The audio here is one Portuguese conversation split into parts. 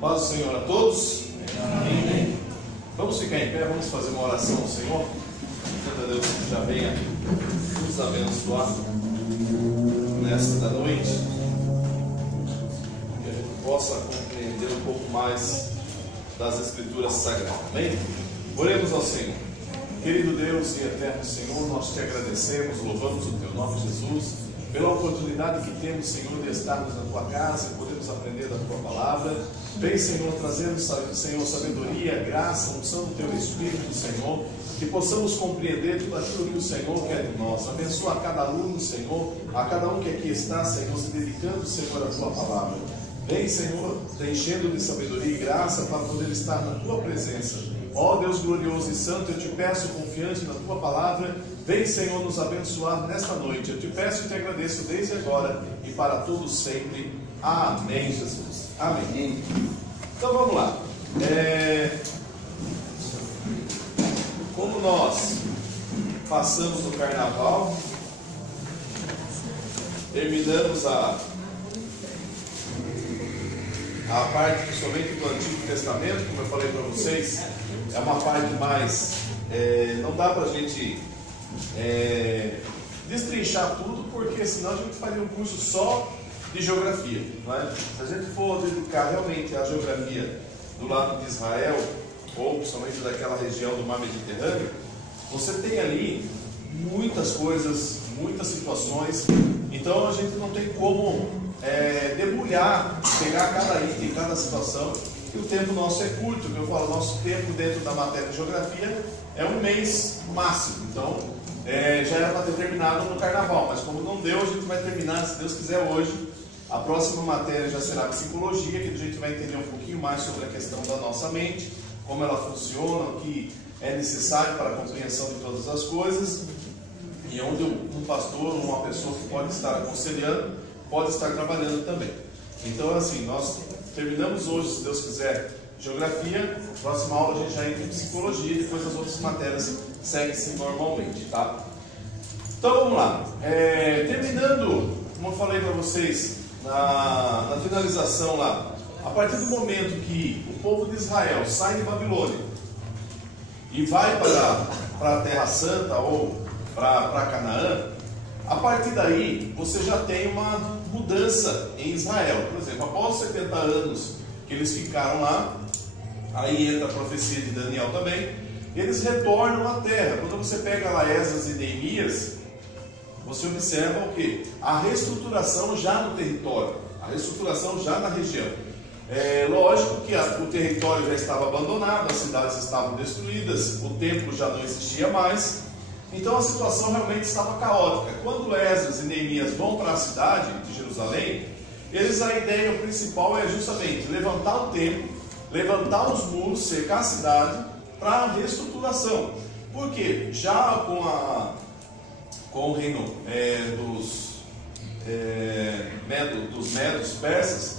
Paz do Senhor a todos. Amém. Vamos ficar em pé, vamos fazer uma oração ao Senhor. Que Deus já venha nos abençoar nesta noite, que a gente possa compreender um pouco mais das Escrituras Sagradas. Amém? Oremos ao Senhor. Querido Deus e eterno Senhor, nós te agradecemos, louvamos o teu nome, Jesus, pela oportunidade que temos, Senhor, de estarmos na tua casa e podemos aprender da tua palavra. Vem, Senhor, trazendo, Senhor, sabedoria, graça, unção do teu Espírito, Senhor, que possamos compreender tudo aquilo que o Senhor quer de nós. Abençoa a cada aluno, Senhor, a cada um que aqui está, Senhor, se dedicando, Senhor, à tua palavra. Vem, Senhor, te enchendo de sabedoria e graça para poder estar na tua presença. Ó Deus glorioso e santo, eu te peço, confiante na tua palavra, vem, Senhor, nos abençoar nesta noite. Eu te peço e te agradeço desde agora e para todos sempre. Amém, Jesus. Amém. Então vamos lá. Como nós passamos o carnaval, terminamos a parte principalmente do Antigo Testamento, como eu falei para vocês, é uma parte mais, não dá para a gente destrinchar tudo, porque senão a gente faria um curso só de geografia, não é? Se a gente for dedicar realmente à geografia do lado de Israel, ou principalmente daquela região do mar Mediterrâneo, você tem ali muitas coisas, muitas situações, então a gente não tem como debulhar, pegar cada item, cada situação, e o tempo nosso é curto, que eu falo, nosso tempo dentro da matéria de geografia é um mês máximo, então já era para ter terminado no carnaval, mas como não deu, a gente vai terminar, se Deus quiser, hoje. A próxima matéria já será psicologia, que a gente vai entender um pouquinho mais sobre a questão da nossa mente, como ela funciona, o que é necessário para a compreensão de todas as coisas, e onde um pastor, uma pessoa que pode estar aconselhando, pode estar trabalhando também. Então, assim, nós terminamos hoje, se Deus quiser, geografia. Próxima aula a gente já entra em psicologia e depois as outras matérias seguem-se normalmente, tá? Então vamos lá. Terminando, como eu falei para vocês na finalização lá, a partir do momento que o povo de Israel sai de Babilônia e vai para a Terra Santa ou para Canaã, a partir daí você já tem uma mudança em Israel. Por exemplo, após 70 anos que eles ficaram lá, aí entra a profecia de Daniel também, eles retornam à terra. Quando você pega lá Esdras e Neemias, você observa o quê? A reestruturação já no território, a reestruturação já na região. Lógico que o território já estava abandonado, as cidades estavam destruídas, o templo já não existia mais, então a situação realmente estava caótica. Quando Esdras e Neemias vão para a cidade de Jerusalém, a ideia principal é justamente levantar o templo, levantar os muros, cercar a cidade para a reestruturação. Por quê? Já com o reino dos medos persas,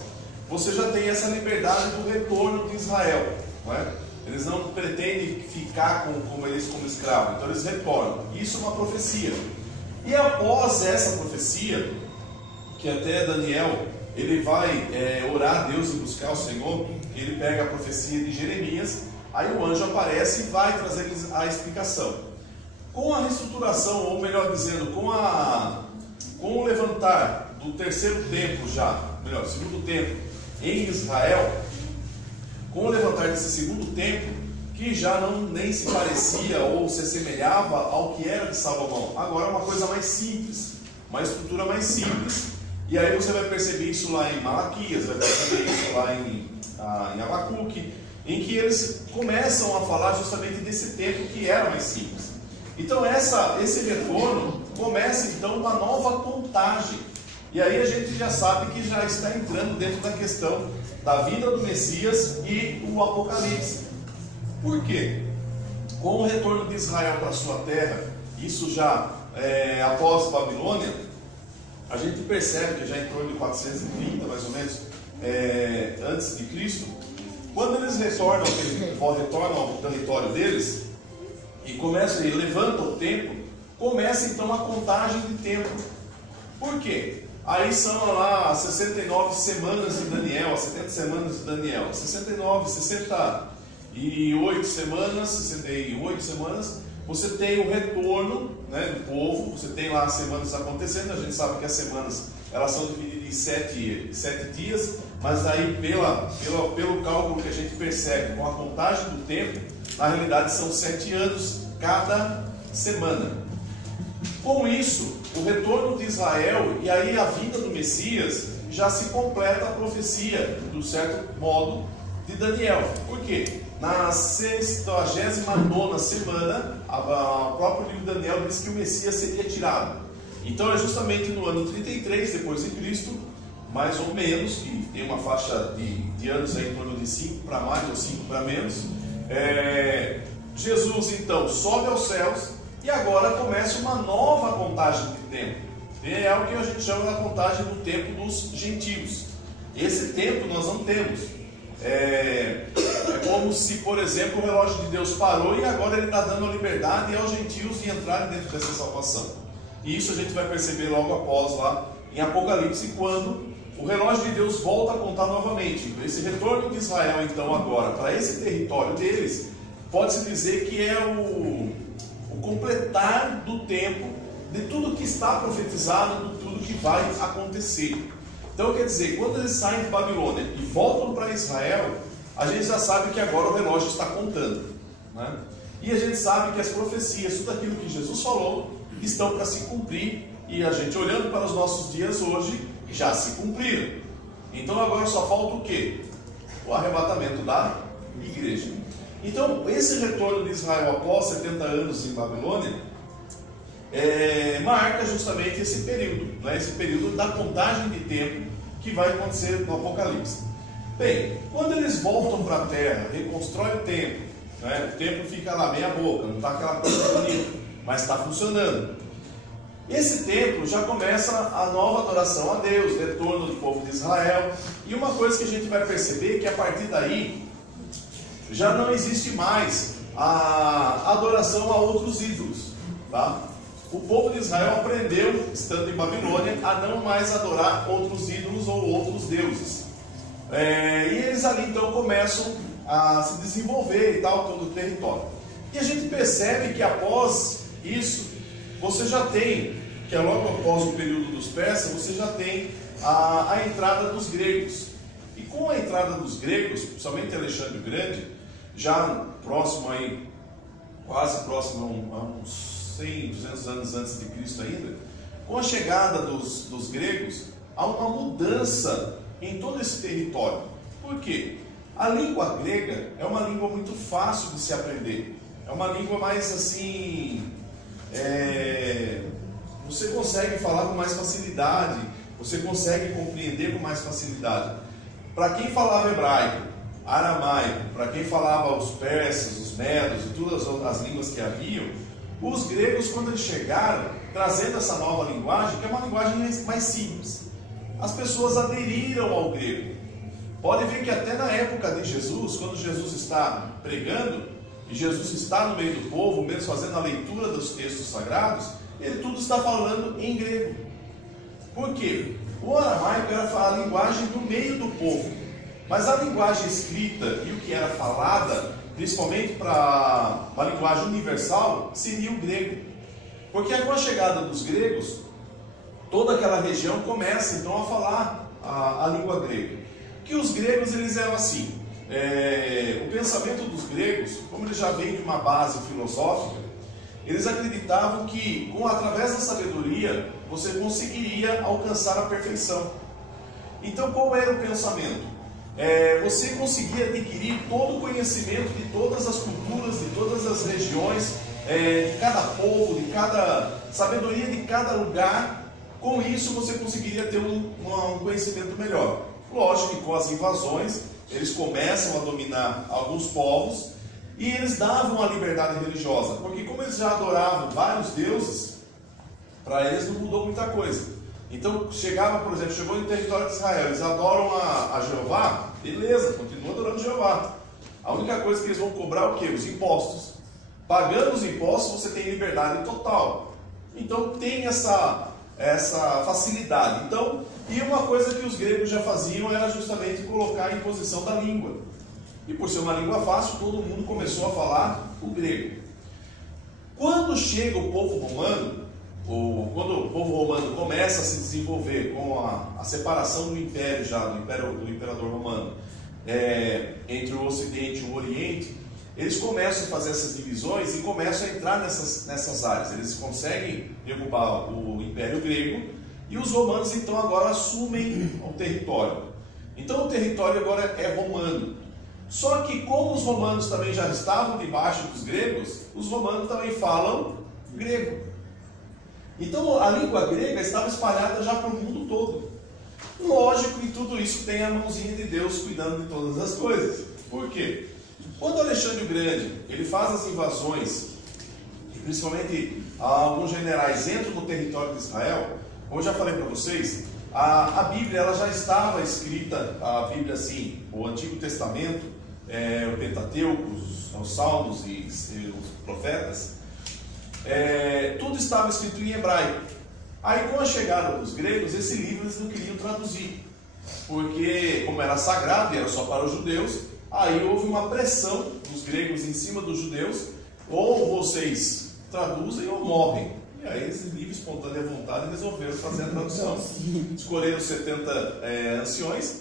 você já tem essa liberdade do retorno de Israel, não é? Eles não pretendem ficar como escravos, então eles retornam. Isso é uma profecia. E após essa profecia, que até Daniel ele vai orar a Deus e buscar o Senhor, ele pega a profecia de Jeremias, aí o anjo aparece e vai trazer a explicação. Com a reestruturação, ou melhor dizendo, com o levantar do terceiro templo segundo templo em Israel, com o levantar desse segundo templo, que já nem se parecia ou se assemelhava ao que era de Salomão, agora é uma coisa mais simples, uma estrutura mais simples. E aí você vai perceber isso lá em Malaquias, vai perceber isso lá em Abacuque, em que eles começam a falar justamente desse templo que era mais simples. Então esse retorno começa então uma nova contagem. E aí a gente já sabe que já está entrando dentro da questão da vinda do Messias e o Apocalipse. Por quê? Com o retorno de Israel para a sua terra, isso já após Babilônia, a gente percebe que já entrou em 430 mais ou menos antes de Cristo. Quando eles retornam ao território deles e levantam o templo, começa então a contagem de tempo. Por quê? Aí são lá 69 semanas de Daniel, 70 semanas de Daniel, 69, 68 semanas, você tem o retorno, né, do povo, você tem lá as semanas acontecendo, a gente sabe que as semanas elas são divididas em 7 dias, mas aí pelo cálculo que a gente percebe com a contagem do tempo, na realidade são 7 anos cada semana. Com isso, o retorno de Israel e aí a vinda do Messias, já se completa a profecia, do certo modo, de Daniel. Por quê? Na 69ª semana, o próprio livro de Daniel diz que o Messias seria tirado. Então é justamente no ano 33 depois de Cristo, mais ou menos, que tem uma faixa de anos aí em torno de 5 para mais ou 5 para menos, Jesus então sobe aos céus e agora começa uma nova contagem de tempo. É o que a gente chama da contagem do tempo dos gentios. Esse tempo nós não temos. É como se, por exemplo, o relógio de Deus parou e agora ele está dando a liberdade aos gentios de entrarem dentro dessa salvação. E isso a gente vai perceber logo após lá em Apocalipse, quando o relógio de Deus volta a contar novamente. Esse retorno de Israel então agora para esse território deles, pode-se dizer que é o completar do tempo de tudo que está profetizado, de tudo que vai acontecer. Então quer dizer, quando eles saem de Babilônia e voltam para Israel, a gente já sabe que agora o relógio está contando, né? E a gente sabe que as profecias, tudo aquilo que Jesus falou, estão para se cumprir, e a gente olhando para os nossos dias hoje, já se cumpriram. Então agora só falta o quê? O arrebatamento da igreja. Então esse retorno de Israel após 70 anos em Babilônia marca justamente esse período, né? Esse período da contagem de tempo que vai acontecer no Apocalipse. Bem, quando eles voltam para a terra, reconstrói o templo, né? O templo fica lá meia boca, não está aquela coisa bonita, mas está funcionando. Esse templo já começa a nova adoração a Deus, retorno do povo de Israel. E uma coisa que a gente vai perceber é que a partir daí já não existe mais a adoração a outros ídolos, tá? O povo de Israel aprendeu, estando em Babilônia, a não mais adorar outros ídolos ou outros deuses. E eles ali então começam a se desenvolver e tal, todo o território. E a gente percebe que após isso, você já tem, que é logo após o período dos persas, você já tem a entrada dos gregos. E com a entrada dos gregos, principalmente Alexandre o Grande, já próximo aí, quase próximo a uns 100, 200 anos antes de Cristo ainda, com a chegada dos gregos, há uma mudança em todo esse território. Por quê? A língua grega é uma língua muito fácil de se aprender. É uma língua mais assim... você consegue falar com mais facilidade, você consegue compreender com mais facilidade. Para quem falava hebraico, aramaico, para quem falava os persas, os medos e todas as línguas que haviam, os gregos, quando eles chegaram, trazendo essa nova linguagem, que é uma linguagem mais simples, as pessoas aderiram ao grego. Pode ver que até na época de Jesus, quando Jesus está pregando, e Jesus está no meio do povo, mesmo fazendo a leitura dos textos sagrados, ele tudo está falando em grego. Por quê? O aramaico era a linguagem do meio do povo, mas a linguagem escrita e o que era falada, principalmente para a linguagem universal, seria o grego. Porque com a chegada dos gregos, toda aquela região começa então a falar a língua grega. Que os gregos eles eram assim, o pensamento dos gregos, como ele já vem de uma base filosófica, eles acreditavam que através da sabedoria você conseguiria alcançar a perfeição. Então qual era o pensamento? Você conseguia adquirir todo o conhecimento de todas as culturas, de todas as regiões, de cada povo, de cada sabedoria de cada lugar. Com isso você conseguiria ter um conhecimento melhor. Lógico que com as invasões eles começam a dominar alguns povos e eles davam a liberdade religiosa, porque como eles já adoravam vários deuses, para eles não mudou muita coisa. Então chegava, por exemplo, chegou no território de Israel, eles adoram a Jeová, beleza, continua adorando Jeová. A única coisa que eles vão cobrar é o quê? Os impostos. Pagando os impostos você tem liberdade total. Então tem essa essa facilidade. Então, e uma coisa que os gregos já faziam era justamente colocar a imposição da língua. E por ser uma língua fácil, todo mundo começou a falar o grego. Quando chega o povo romano, ou quando o povo romano começa a se desenvolver com a separação do império já, do imperador romano, entre o Ocidente e o Oriente, eles começam a fazer essas divisões e começam a entrar nessas áreas. Eles conseguem derrubar o Império Grego e os romanos então agora assumem o território. Então o território agora é romano. Só que como os romanos também já estavam debaixo dos gregos, os romanos também falam grego. Então a língua grega estava espalhada já para o mundo todo. Lógico que tudo isso tem a mãozinha de Deus cuidando de todas as coisas. Por quê? Quando Alexandre o Grande ele faz as invasões, e principalmente alguns generais entram no território de Israel, como eu já falei para vocês, a Bíblia ela já estava escrita, a Bíblia assim, o Antigo Testamento, o Pentateuco, os Salmos e os Profetas, tudo estava escrito em hebraico. Aí com a chegada dos gregos, esse livro eles não queriam traduzir, porque como era sagrado e era só para os judeus, aí houve uma pressão dos gregos em cima dos judeus, ou vocês traduzem ou morrem. E aí eles, livre espontânea vontade, resolveram fazer a tradução. Escolheram 70 anciãos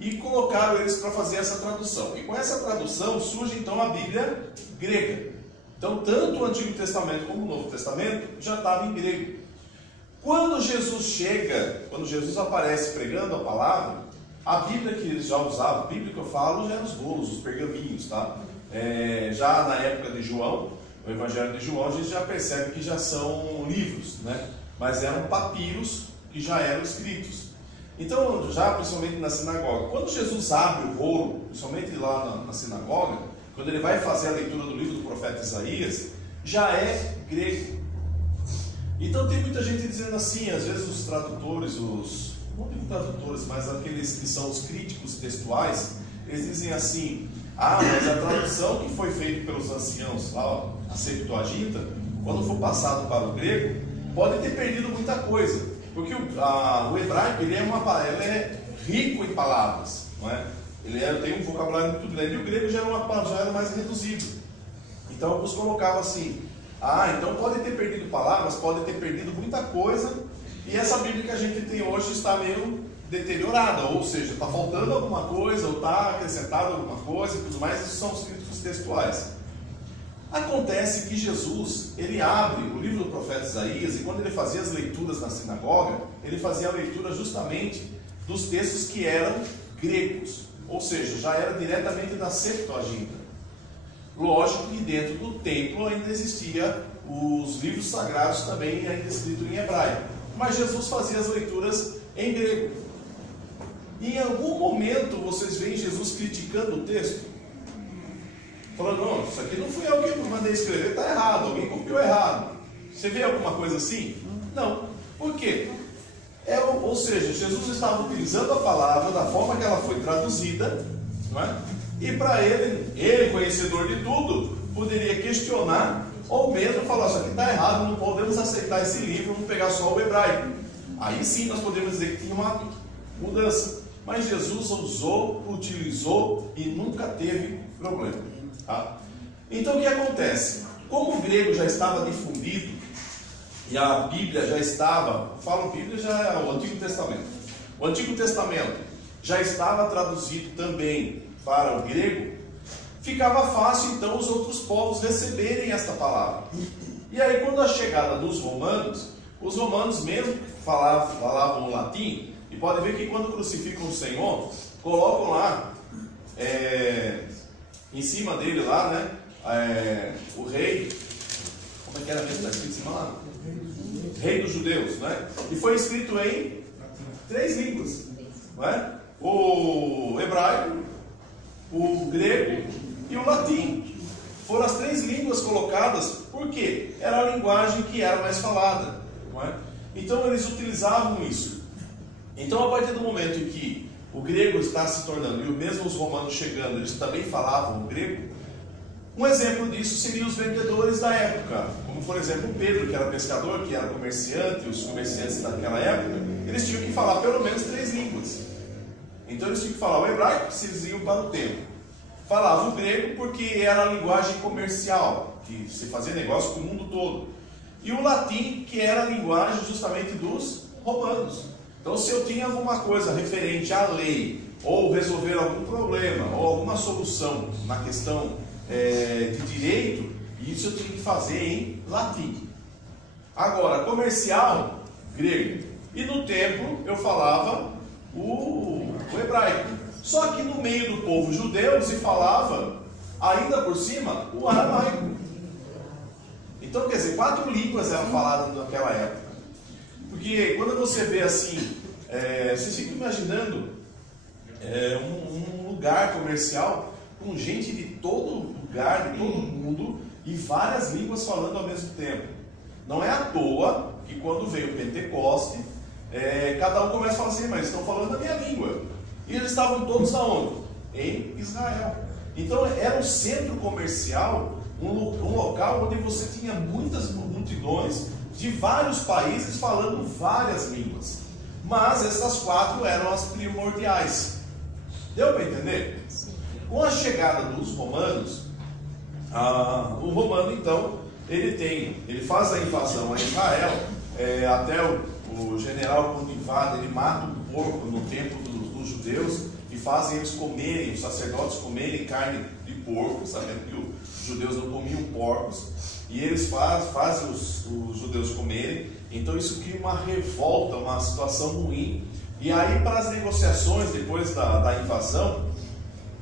e colocaram eles para fazer essa tradução. E com essa tradução surge então a Bíblia grega. Então tanto o Antigo Testamento como o Novo Testamento já estava em grego. Quando Jesus chega, quando Jesus aparece pregando a palavra, a Bíblia que eles já usavam, a Bíblia que eu falo já é os rolos, os pergaminhos, tá? Já na época de João, o Evangelho de João, a gente já percebe que já são livros, né? Mas eram papiros que já eram escritos. Então, já principalmente na sinagoga, quando Jesus abre o rolo, principalmente lá na sinagoga, quando ele vai fazer a leitura do livro do profeta Isaías, já é grego. Então tem muita gente dizendo assim, às vezes os tradutores, não digo tradutores, mas aqueles que são os críticos textuais, eles dizem assim, mas a tradução que foi feita pelos anciãos, lá, a Septuaginta, quando for passado para o grego, pode ter perdido muita coisa, porque o hebraico ele é rico em palavras, não é? Ele tem um vocabulário muito grande, e o grego já era mais reduzido. Então alguns colocavam assim, então pode ter perdido palavras, pode ter perdido muita coisa, e essa Bíblia que a gente tem hoje está meio deteriorada, ou seja, está faltando alguma coisa, ou está acrescentado alguma coisa e tudo mais. Isso são os críticos textuais. Acontece que Jesus, ele abre o livro do profeta Isaías, e quando ele fazia as leituras na sinagoga, ele fazia a leitura justamente dos textos que eram gregos, ou seja, já era diretamente da Septuaginta. Lógico que dentro do templo ainda existia os livros sagrados também ainda escritos em hebraico, mas Jesus fazia as leituras em grego. E em algum momento vocês veem Jesus criticando o texto, falando, não, isso aqui não fui eu que mandei escrever, está errado, alguém copiou errado. Você vê alguma coisa assim? Não. Por quê? Ou seja, Jesus estava utilizando a palavra da forma que ela foi traduzida, não é? E para ele, conhecedor de tudo, poderia questionar, ou mesmo falar, isso aqui está errado, não podemos aceitar esse livro, vamos pegar só o hebraico. Aí sim nós podemos dizer que tinha uma mudança. Mas Jesus utilizou e nunca teve problema. Tá? Então o que acontece? Como o grego já estava difundido, e a Bíblia já estava, falo Bíblia, já é o Antigo Testamento. O Antigo Testamento já estava traduzido também para o grego, ficava fácil então os outros povos receberem esta palavra. E aí quando a chegada dos romanos, os romanos mesmo falavam latim, e pode ver que quando crucificam o Senhor, colocam lá, em cima dele lá, né, o rei, como é que era mesmo, está escrito em cima lá? Rei dos judeus, né? E foi escrito em 3 línguas, não é? O hebraico, o grego e o latim. Foram as 3 línguas colocadas, por quê? Era a linguagem que era mais falada, não é? Então eles utilizavam isso. Então a partir do momento em que o grego está se tornando, e mesmo os romanos chegando, eles também falavam o grego, um exemplo disso seria os vendedores da época, Como, por exemplo, o Pedro, que era pescador, que era comerciante, os comerciantes daquela época, eles tinham que falar pelo menos 3 línguas. Então eles tinham que falar o hebraico, que eles iam para o templo. Falava o grego, porque era a linguagem comercial, que se fazia negócio com o mundo todo. E o latim, que era a linguagem justamente dos romanos. Então, se eu tinha alguma coisa referente à lei, ou resolver algum problema, ou alguma solução na questão de direito, isso eu tinha que fazer em latim. Agora, comercial, grego. E no templo eu falava o hebraico. Só que no meio do povo judeu se falava, ainda por cima, o aramaico. Então, quer dizer, 4 línguas eram faladas naquela época. Porque quando você vê assim, vocês ficam imaginando um lugar comercial com gente de todo lugar, de todo mundo, e várias línguas falando ao mesmo tempo. Não é à toa que quando veio o Pentecoste, cada um começa a falar assim, mas estão falando a minha língua. E eles estavam todos aonde? Em Israel. Então era um centro comercial, um local onde você tinha muitas multidões de vários países falando várias línguas. Mas essas 4 eram as primordiais. Deu para entender? Com a chegada dos romanos, o romano então, ele faz a invasão a Israel, até o general quando invade, ele mata um porco no templo dos judeus e fazem eles comerem, os sacerdotes comerem carne de porco, sabendo que os judeus não comiam porcos, e eles fazem os judeus comerem. Então isso cria uma revolta, uma situação ruim. E aí, para as negociações depois da invasão,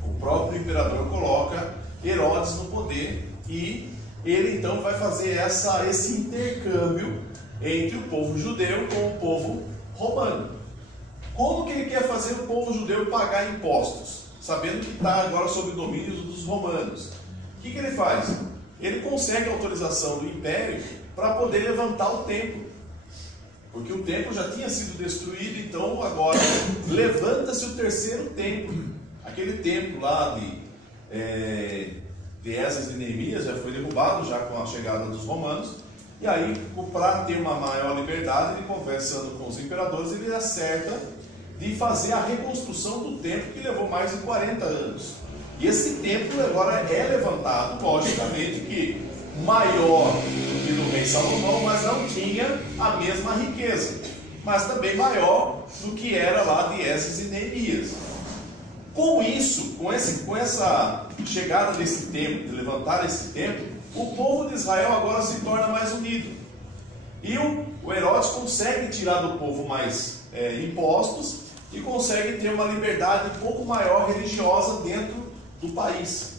o próprio imperador coloca Herodes no poder, e ele então vai fazer esse intercâmbio entre o povo judeu com o povo romano. Como que ele quer fazer o povo judeu pagar impostos, sabendo que está agora sob o domínio dos romanos? O que ele faz? Ele consegue a autorização do império para poder levantar o templo, porque o templo já tinha sido destruído. Então agora levanta-se o 3º templo. Aquele templo lá de Esdras e Neemias já foi derrubado já com a chegada dos romanos. E aí, para ter uma maior liberdade, ele, conversando com os imperadores, ele acerta de fazer a reconstrução do templo, que levou mais de 40 anos. E esse templo agora é levantado, logicamente que maior do que do rei Salomão, mas não tinha a mesma riqueza, mas também maior do que era lá de Esdras e Neemias. Com isso, com essa chegada desse templo, de levantar esse templo, o povo de Israel agora se torna mais unido. E o Herodes consegue tirar do povo mais impostos e consegue ter uma liberdade um pouco maior religiosa dentro do país.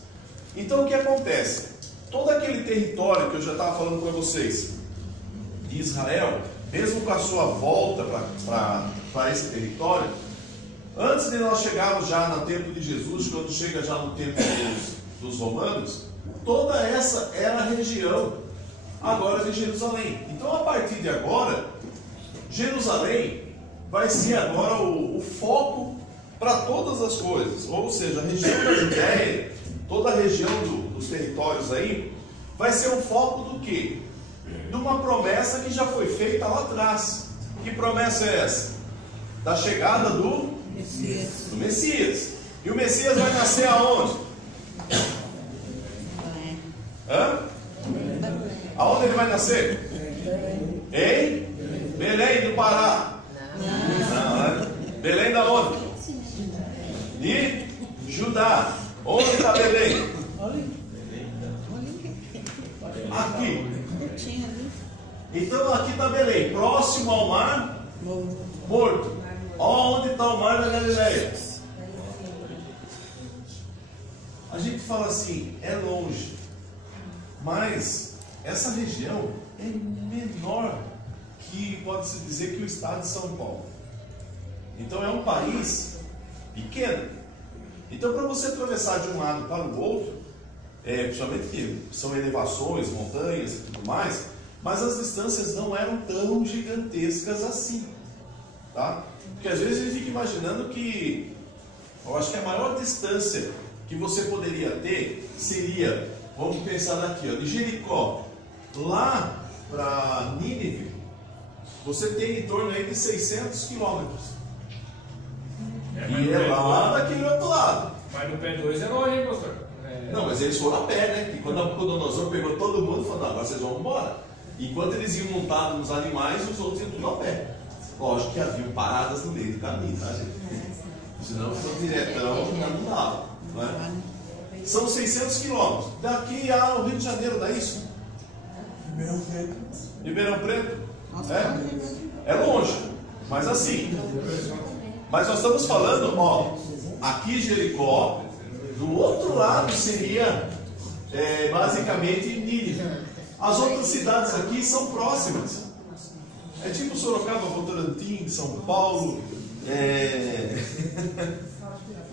Então o que acontece? Todo aquele território que eu já estava falando para vocês, de Israel, mesmo com a sua volta para esse território, antes de nós chegarmos já no tempo de Jesus, quando chega já no tempo dos romanos, toda essa era a região agora de Jerusalém. Então, a partir de agora, Jerusalém vai ser agora o foco para todas as coisas. Ou seja, a região da Judéia, toda a região dos territórios aí, vai ser o foco do quê? De uma promessa que já foi feita lá atrás. Que promessa é essa? Da chegada do Messias. E o Messias vai nascer aonde? Aonde ele vai nascer? Em Belém do Pará. Não, né? Belém da onde? De Judá. Onde está Belém? Aqui. Então aqui está Belém, próximo ao mar Morto. Onde está o mar da Galileia? A gente fala assim, é longe, mas essa região é menor que pode-se dizer que o estado de São Paulo. Então é um país pequeno. Então, para você atravessar de um lado para o outro, principalmente que são elevações, montanhas e tudo mais, mas as distâncias não eram tão gigantescas assim, tá? Porque às vezes a gente fica imaginando que, eu acho que a maior distância que você poderia ter seria, vamos pensar daqui, ó, de Jericó lá para Nínive, você tem em torno aí de 600 quilômetros. E é lá daquele outro lado. Mas no pé 2 é longe, hein, pastor? Não, mas eles foram a pé, né? E quando Nabucodonosor pegou todo mundo e falou: não, agora vocês vão embora. Enquanto eles iam montados nos animais, os outros iam tudo a pé. Lógico que haviam paradas no meio do caminho, tá, gente? Senão fosse diretão, não dava. Não é? São 600 quilômetros. Daqui ao Rio de Janeiro, dá isso? Ribeirão Preto. Ribeirão Preto? É longe, mas assim. Mas nós estamos falando, ó, aqui Jericó, do outro lado seria basicamente Nínive. As outras cidades aqui são próximas. É tipo Sorocaba, Votorantim, São Paulo,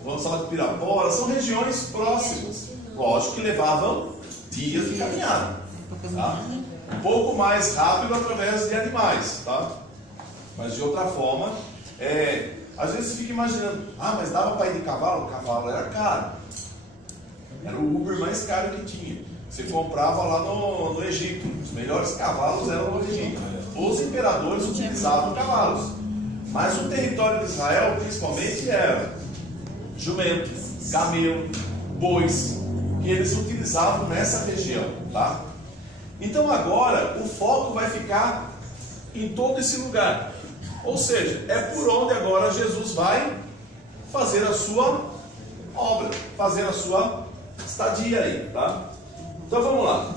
vamos falar de Pirapora, são regiões próximas. Lógico que levavam dias de caminhada, tá? Um pouco mais rápido através de animais, tá? Mas de outra forma, às vezes você fica imaginando, mas dava para ir de cavalo? O cavalo era caro. Era o Uber mais caro que tinha. Você comprava lá no Egito. Os melhores cavalos eram no Egito. Os imperadores utilizavam cavalos. Mas o território de Israel, principalmente, era jumento, camelo, bois, que eles utilizavam nessa região, tá? Então agora o foco vai ficar em todo esse lugar. Ou seja, é por onde agora Jesus vai fazer a sua obra, fazer a sua estadia aí, tá? Então vamos lá.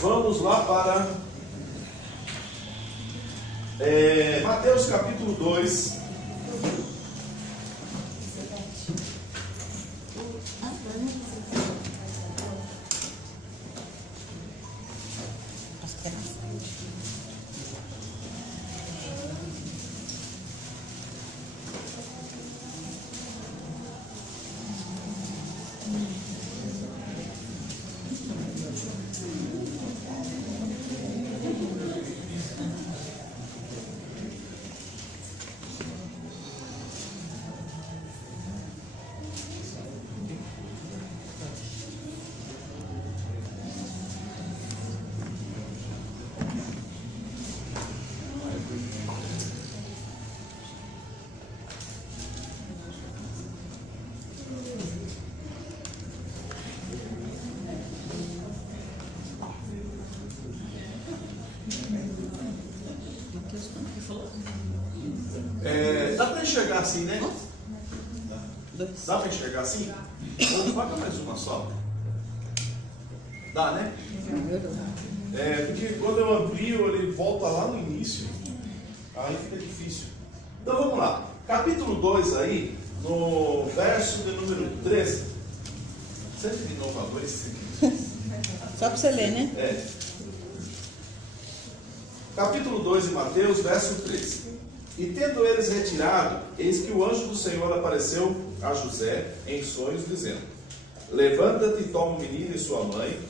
Vamos lá para Mateus capítulo 2. Dá para enxergar assim, né? Dá para enxergar assim? Ou paga mais uma só? Dá, né? Porque quando eu amprio, ele volta lá no início. Aí fica difícil. Então vamos lá. Capítulo 2 aí, no verso de número 13. Sempre de inovadores. Só para você ler, né? Capítulo 2 de Mateus, verso 13. E tendo eles retirado, eis que o anjo do Senhor apareceu a José em sonhos, dizendo: levanta-te e toma o menino e sua mãe,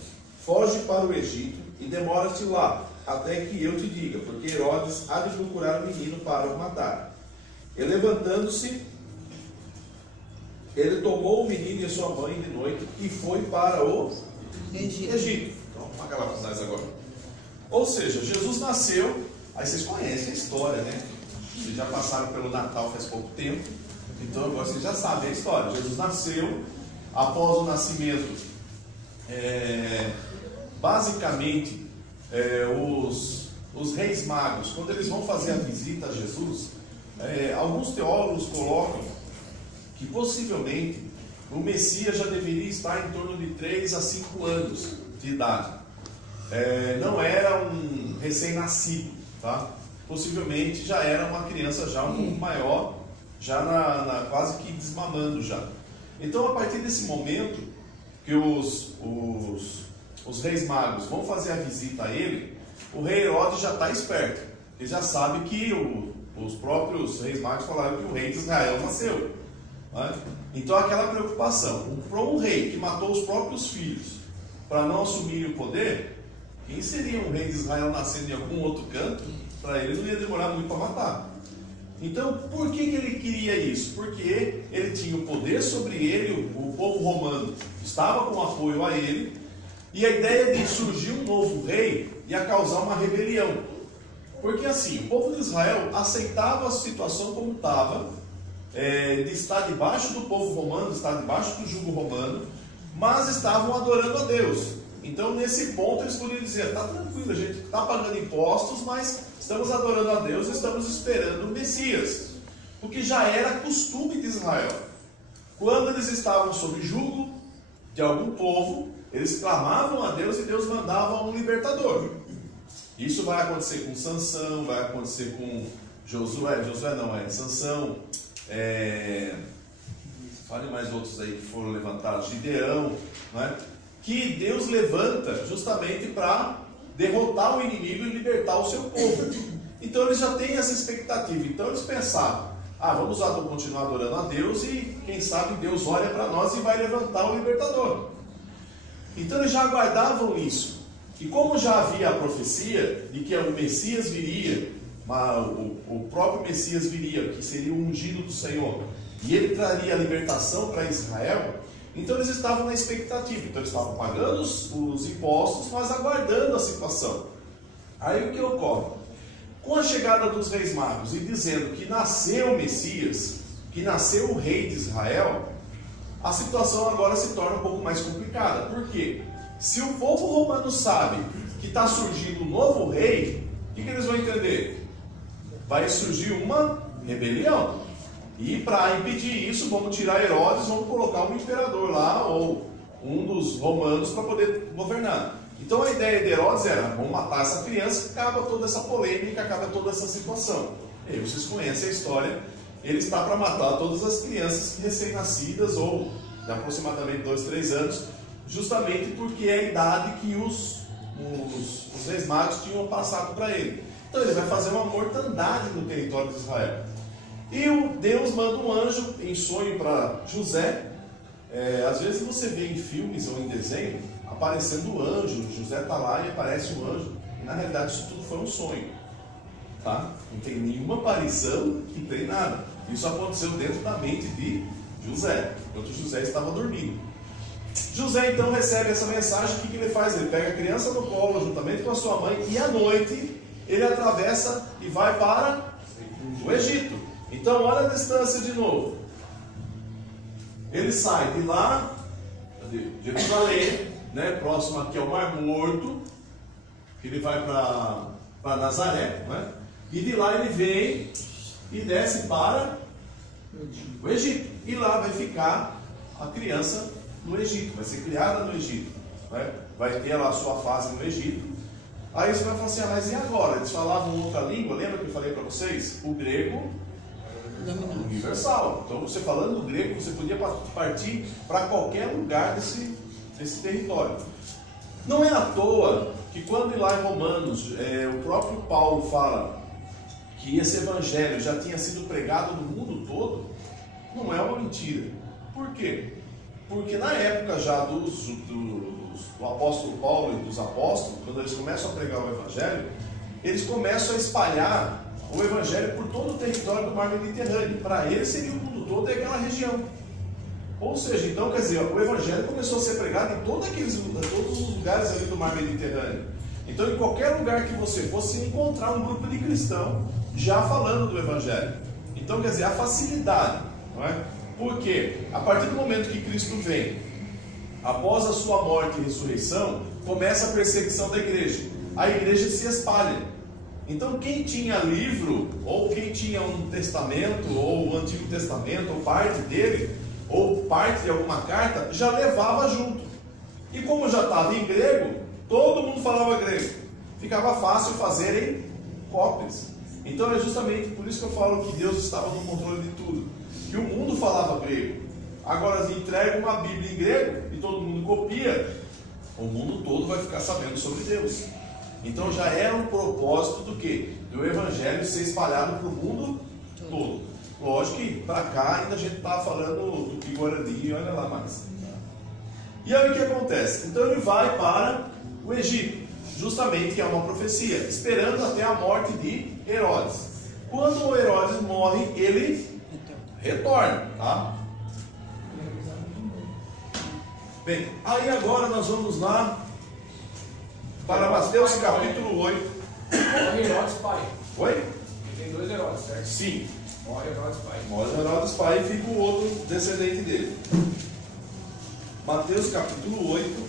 foge para o Egito e demora-te lá, até que eu te diga, porque Herodes há de procurar o menino para o matar. E levantando-se, ele tomou o menino e sua mãe de noite e foi para o Egito. Então, vamos acabar com nós agora. Ou seja, Jesus nasceu, aí vocês conhecem a história, né? Vocês já passaram pelo Natal faz pouco tempo, então agora vocês já sabem a história. Jesus nasceu, após o nascimento, basicamente, os reis magos, quando eles vão fazer a visita a Jesus, alguns teólogos colocam que possivelmente o Messias já deveria estar em torno de 3 a 5 anos de idade. Não era um recém-nascido, tá? Possivelmente já era uma criança já um pouco maior, já quase que desmamando já. Então, a partir desse momento que os reis magos vão fazer a visita a ele, o rei Herodes já está esperto. Ele já sabe que os próprios reis magos falaram que o rei de Israel nasceu, né? Então, aquela preocupação. Para um rei que matou os próprios filhos para não assumir o poder, quem seria um rei de Israel nascendo em algum outro canto? Para ele não ia demorar muito para matar. Então, por que ele queria isso? Porque ele tinha o poder sobre ele, o povo romano estava com apoio a ele, E a ideia de surgir um novo rei ia causar uma rebelião. Porque assim, o povo de Israel aceitava a situação como estava, de estar debaixo do povo romano, de estar debaixo do jugo romano, mas estavam adorando a Deus. Então, nesse ponto, eles poderiam dizer: está tranquilo, a gente está pagando impostos, mas estamos adorando a Deus e estamos esperando o Messias. Porque já era costume de Israel. Quando eles estavam sob jugo de algum povo, eles clamavam a Deus e Deus mandava um libertador. Isso vai acontecer com Sansão, vai acontecer com Sansão, fale mais outros aí que foram levantados, Gideão, não é? Que Deus levanta justamente para derrotar o inimigo e libertar o seu povo. Então eles já têm essa expectativa. Então eles pensavam: vamos continuar adorando a Deus e quem sabe Deus olha para nós e vai levantar o libertador. Então eles já aguardavam isso. E como já havia a profecia de que o Messias viria, o próprio Messias viria, que seria o ungido do Senhor, e ele traria a libertação para Israel, então eles estavam na expectativa. Então eles estavam pagando os impostos, mas aguardando a situação. Aí o que ocorre? Com a chegada dos reis magos e dizendo que nasceu o Messias, que nasceu o rei de Israel, a situação agora se torna um pouco mais complicada. Por quê? Se o povo romano sabe que está surgindo um novo rei, o que eles vão entender? Vai surgir uma rebelião. E para impedir isso, vamos tirar Herodes, vamos colocar um imperador lá, ou um dos romanos, para poder governar. Então a ideia de Herodes era: vamos matar essa criança, acaba toda essa polêmica, acaba toda essa situação. E aí vocês conhecem a história. Ele está para matar todas as crianças recém-nascidas, ou de aproximadamente 2, 3 anos, justamente porque é a idade que os reis magos tinham passado para ele. Então ele vai fazer uma mortandade no território de Israel. E Deus manda um anjo em sonho para José. Às vezes você vê em filmes ou em desenho aparecendo o anjo, José está lá e aparece o anjo. E na realidade isso tudo foi um sonho. Tá? Não tem nenhuma aparição, não tem nada. Isso aconteceu dentro da mente de José, enquanto José estava dormindo. José então recebe essa mensagem. O que ele faz? Ele pega a criança no colo juntamente com a sua mãe, e à noite ele atravessa e vai para o Egito. Então olha a distância de novo. Ele sai de lá, de Jerusalém, próximo aqui ao Mar Morto, que ele vai para Nazaré, né? E de lá ele vem e desce para o Egito. E lá vai ficar a criança no Egito, vai ser criada no Egito, né? Vai ter lá a sua fase no Egito. Aí você vai falar assim: mas e agora? Eles falavam outra língua, lembra que eu falei para vocês? O grego universal. Então você falando o grego, você podia partir para qualquer lugar desse território. Não é à toa que quando lá em Romanos, o próprio Paulo fala que esse evangelho já tinha sido pregado no mundo todo, não é uma mentira. Por quê? Porque na época já do apóstolo Paulo e dos apóstolos, quando eles começam a pregar o evangelho, eles começam a espalhar o evangelho por todo o território do mar Mediterrâneo. Para eles seria o mundo todo e aquela região. Ou seja, então, quer dizer, o evangelho começou a ser pregado em todos os lugares ali do mar Mediterrâneo. Então, em qualquer lugar que você fosse encontrar um grupo de cristãos já falando do evangelho. Então, quer dizer, a facilidade, não é? Porque a partir do momento que Cristo vem, após a sua morte e ressurreição, começa a perseguição da igreja. A igreja se espalha. Então quem tinha livro, ou quem tinha um testamento, ou o Antigo Testamento, ou parte dele, ou parte de alguma carta, já levava junto. E como já estava em grego, todo mundo falava grego. Ficava fácil fazerem cópias. Então é justamente por isso que eu falo que Deus estava no controle de tudo. Que o mundo falava grego. Agora entrega uma Bíblia em grego e todo mundo copia, o mundo todo vai ficar sabendo sobre Deus. Então já era um propósito do quê? Do evangelho ser espalhado para o mundo todo. Lógico que para cá ainda a gente está falando do que Guarani e olha lá mais. E aí o que acontece? Então ele vai para o Egito, justamente, que é uma profecia, esperando até a morte de Herodes. Quando o Herodes morre, ele retorna, tá? Bem, aí agora nós vamos lá para Mateus capítulo 8. Morre Herodes pai. Oi? Ele tem 2 Herodes, certo? Sim. Morre Herodes pai. Morre Herodes pai e fica o outro descendente dele. Mateus capítulo 8.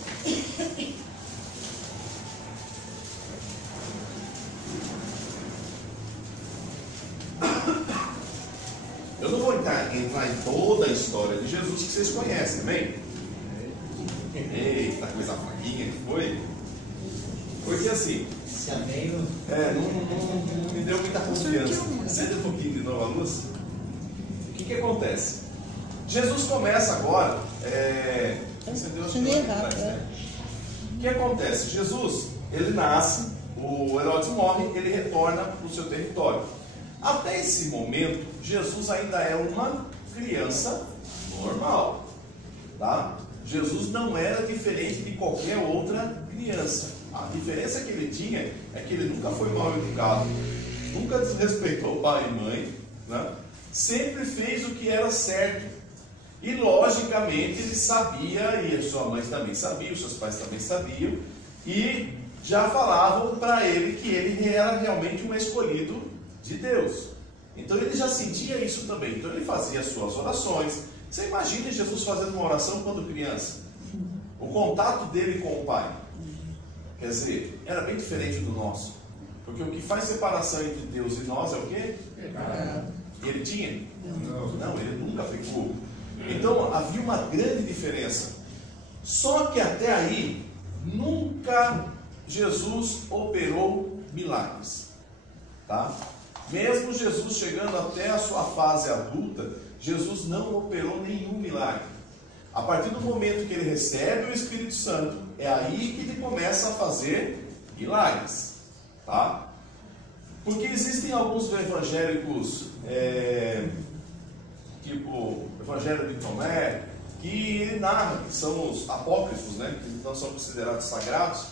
Eu não vou entrar em toda a história de Jesus que vocês conhecem, amém? Eita, coisa fraquinha que foi. Porque assim, não me deu muita confiança. Acende um pouquinho de novo a luz. O que acontece? Jesus começa agora. Acendeu as luzes atrás, né? O que acontece? Jesus, ele nasce, o Herodes morre, ele retorna para o seu território. Até esse momento, Jesus ainda é uma criança normal, tá? Jesus não era diferente de qualquer outra criança. A diferença que ele tinha é que ele nunca foi mal educado, nunca desrespeitou pai e mãe, né? Sempre fez o que era certo. E logicamente ele sabia, e a sua mãe também sabia, os seus pais também sabiam, e já falavam para ele que ele era realmente um escolhido de Deus. Então ele já sentia isso também. Então ele fazia as suas orações. Você imagina Jesus fazendo uma oração quando criança? O contato dele com o Pai, quer dizer, era bem diferente do nosso. Porque o que faz separação entre Deus e nós é o quê? Pecado. Ele tinha? Não, ele nunca pecou. Então havia uma grande diferença. Só que até aí nunca Jesus operou milagres, tá? Mesmo Jesus chegando até a sua fase adulta, Jesus não operou nenhum milagre. A partir do momento que ele recebe o Espírito Santo, é aí que ele começa a fazer milagres, tá? Porque existem alguns evangélicos, tipo o Evangelho de Tomé, que narra, que são os apócrifos, né? Que então são considerados sagrados.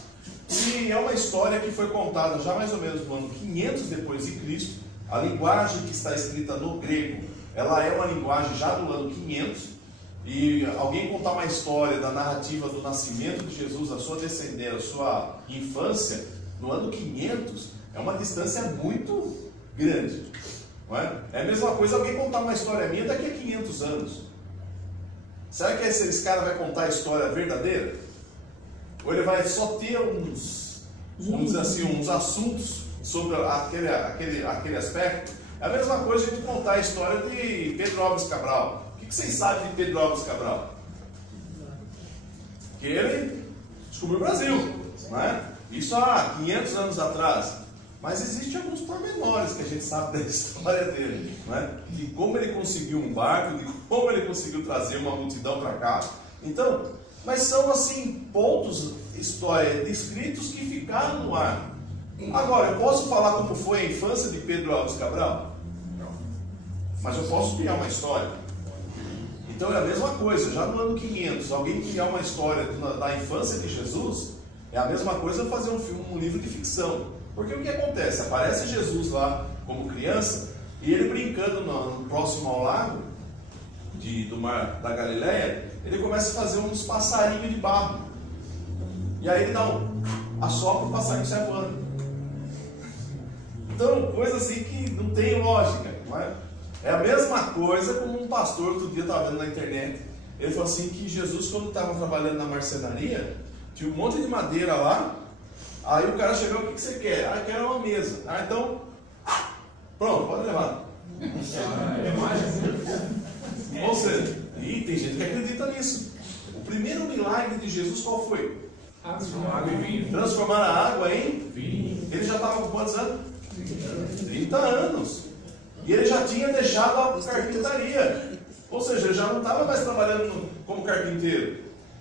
E é uma história que foi contada já mais ou menos no ano 500 depois de Cristo. A linguagem que está escrita no grego, ela é uma linguagem já do ano 500. E alguém contar uma história da narrativa do nascimento de Jesus, a sua descendência, a sua infância, no ano 500, é uma distância muito grande. Não é? É a mesma coisa alguém contar uma história minha daqui a 500 anos. Será que esse cara vai contar a história verdadeira? Ou ele vai só ter vamos dizer assim, uns assuntos sobre aquele aspecto? É a mesma coisa de contar a história de Pedro Álvares Cabral. O que vocês sabem de Pedro Álvares Cabral? Que ele descobriu o Brasil, não é? Isso há 500 anos atrás. Mas existem alguns pormenores que a gente sabe da história dele, não é? De como ele conseguiu um barco, de como ele conseguiu trazer uma multidão para cá. Então, mas são assim pontos descritos que ficaram no ar. Agora, eu posso falar como foi a infância de Pedro Álvares Cabral? Não. Mas eu posso criar uma história. Então é a mesma coisa, já no ano 500, alguém criar uma história da infância de Jesus, é a mesma coisa fazer um livro de ficção. Porque o que acontece? Aparece Jesus lá como criança, e ele brincando no próximo ao lago do mar da Galileia, ele começa a fazer uns passarinhos de barro. E aí ele dá assopra o passarinho sai voando. Então, coisa assim que não tem lógica, não é? É a mesma coisa como um pastor, outro dia estava vendo na internet, ele falou assim que Jesus, quando estava trabalhando na marcenaria, tinha um monte de madeira lá, aí o cara chegou, o que você quer? Ah, eu quero uma mesa. Ah, então, pronto, pode levar. Ou seja, e tem gente que acredita nisso. O primeiro milagre de Jesus qual foi? Transformar a água em vinho. Ele já estava com quantos anos? 30 anos. E ele já tinha deixado a carpintaria. Ou seja, ele já não estava mais trabalhando como carpinteiro.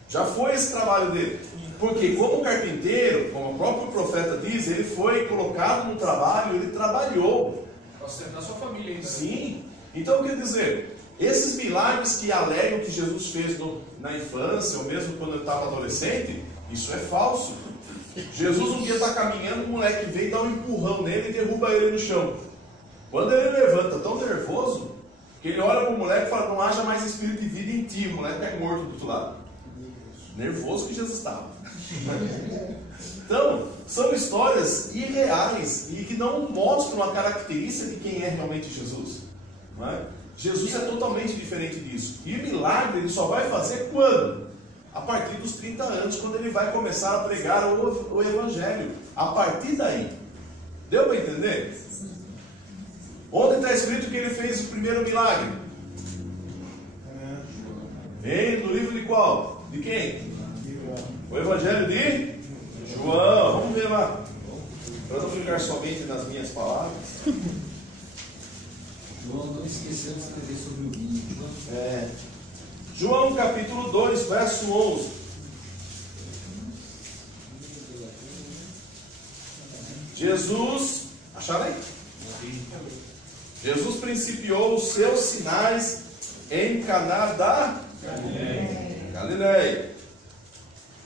Já foi esse trabalho dele. Porque como carpinteiro, como o próprio profeta diz, ele foi colocado no trabalho, ele trabalhou. Para sustentar sua família ainda. Sim. Então, quer dizer, esses milagres que alegam que Jesus fez na infância, ou mesmo quando ele estava adolescente, isso é falso. Jesus um dia está caminhando, o moleque vem dar um empurrão nele e derruba ele no chão. Quando ele levanta tão nervoso, que ele olha para o moleque e fala, não haja mais espírito de vida em ti, o moleque cai morto do outro lado. Nervoso que Jesus estava. Então, são histórias irreais e que não mostram a característica de quem é realmente Jesus. Não é? Jesus é totalmente diferente disso. E o milagre ele só vai fazer quando? A partir dos 30 anos, quando ele vai começar a pregar o Evangelho. A partir daí. Deu para entender? Onde está escrito que ele fez o primeiro milagre? No livro de qual? De quem? O Evangelho de João. Vamos ver lá. Para não ficar somente nas minhas palavras. João não esqueceu de escrever sobre o vinho. João capítulo 2, verso 11. Jesus, acharam aí? Jesus principiou os seus sinais em Caná da Galileia.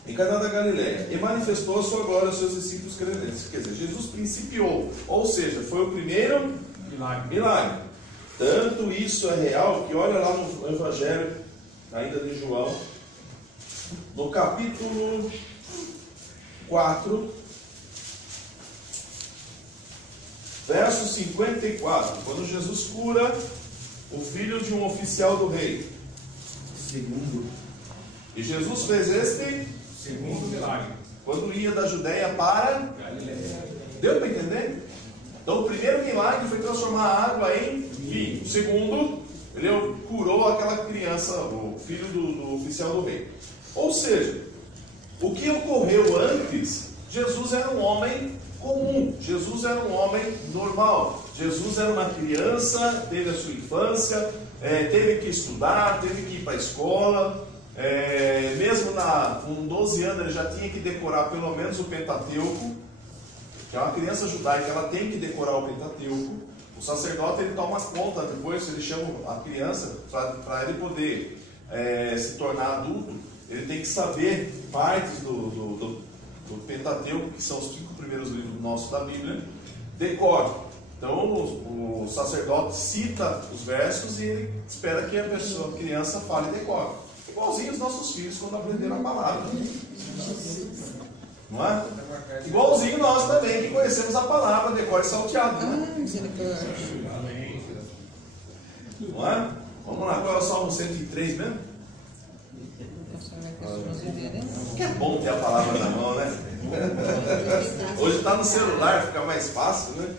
Em Caná da Galileia. E manifestou a sua glória aos seus discípulos credentes. Quer dizer, Jesus principiou, ou seja, foi o primeiro milagre. Tanto isso é real que olha lá no Evangelho ainda de João, no capítulo 4, verso 54, quando Jesus cura o filho de um oficial do rei. E Jesus fez este Segundo milagre. quando ia da Judéia para Galileia. Deu para entender? Então o primeiro milagre foi transformar a água em vinho. O segundo, ele curou aquela criança, o filho do oficial do rei. Ou seja, o que ocorreu antes, Jesus era um homem comum, Jesus era um homem normal, Jesus era uma criança, teve a sua infância, teve que estudar, teve que ir para a escola, mesmo com 12 anos ele já tinha que decorar pelo menos o Pentateuco, que é uma criança judaica, ela tem que decorar o Pentateuco. O sacerdote ele toma conta, depois ele chama a criança, para ele poder se tornar adulto, ele tem que saber partes do Pentateuco, que são os 5 primeiros livros nossos da Bíblia, decora. Então o sacerdote cita os versos e ele espera que a criança fale e decore. Igualzinho os nossos filhos quando aprenderam a palavra. Não é? Igualzinho nós também que conhecemos a palavra, decore salteado. Né? Não é? Vamos lá, qual é o Salmo 103 mesmo? Que é bom ter a palavra na mão, né? Hoje está no celular, fica mais fácil, né?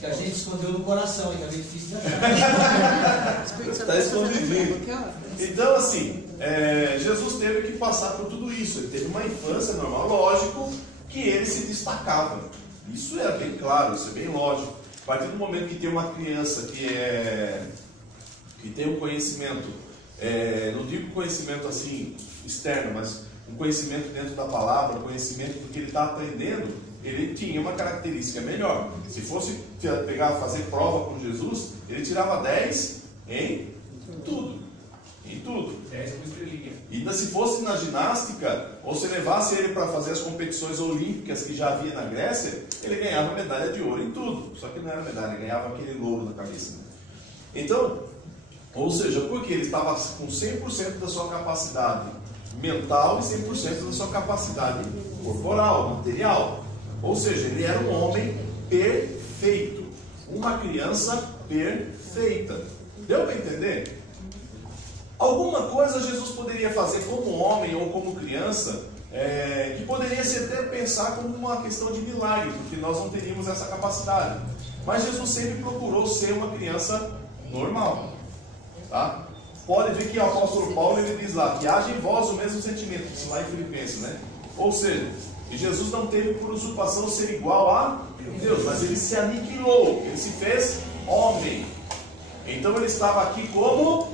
Que a gente escondeu no coração, ainda bem difícil de achar. Está escondidinho. Então, assim, Jesus teve que passar por tudo isso. Ele teve uma infância normal, lógico que ele se destacava. Isso é bem claro, isso é bem lógico. A partir do momento que tem uma criança que tem um conhecimento, não digo conhecimento assim externo, mas um conhecimento dentro da palavra, conhecimento do que ele está aprendendo, ele tinha uma característica melhor. Se fosse fazer prova com Jesus, ele tirava 10 em tudo. Em tudo. 10 com estrelinha. E ainda se fosse na ginástica, ou se levasse ele para fazer as competições olímpicas que já havia na Grécia, ele ganhava medalha de ouro em tudo. Só que não era medalha, ele ganhava aquele louro na cabeça. Então, ou seja, porque ele estava com 100% da sua capacidade mental e 100% da sua capacidade corporal, material. Ou seja, ele era um homem perfeito, uma criança perfeita. Deu para entender? Alguma coisa Jesus poderia fazer como homem ou como criança, que poderia se até pensar como uma questão de milagre, porque nós não teríamos essa capacidade. Mas Jesus sempre procurou ser uma criança normal. Tá? Pode ver que o apóstolo Paulo ele diz lá que haja em vós o mesmo sentimento, isso lá em Filipenses, né? Ou seja, e Jesus não teve por usurpação ser igual a Deus, mas ele se aniquilou, ele se fez homem. Então ele estava aqui como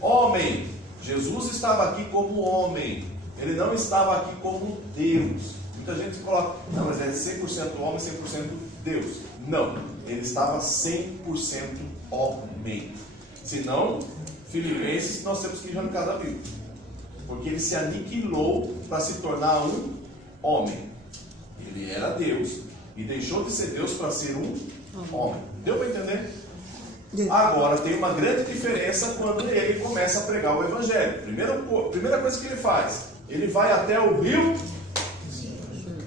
homem. Jesus estava aqui como homem. Ele não estava aqui como Deus. Muita gente coloca, não, mas é 100% homem, 100% Deus. Não, ele estava 100% homem. Senão, Filipenses, nós temos que arrancar da Bíblia. Porque ele se aniquilou para se tornar um homem. Ele era Deus e deixou de ser Deus para ser um homem. Deu para entender? Agora, tem uma grande diferença quando ele começa a pregar o Evangelho. Primeira coisa que ele faz, ele vai até o rio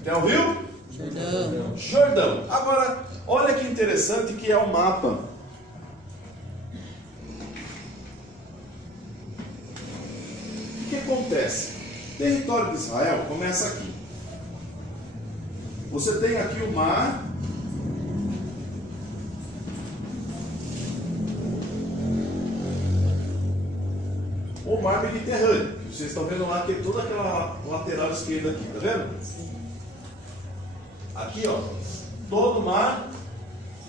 Que é o rio? Jordão. Jordão. Agora, olha que interessante que é o mapa. O que acontece? O território de Israel começa aqui. Você tem aqui o mar. O mar Mediterrâneo. Vocês estão vendo lá que tem toda aquela lateral esquerda aqui, tá vendo? Aqui, ó, todo o mar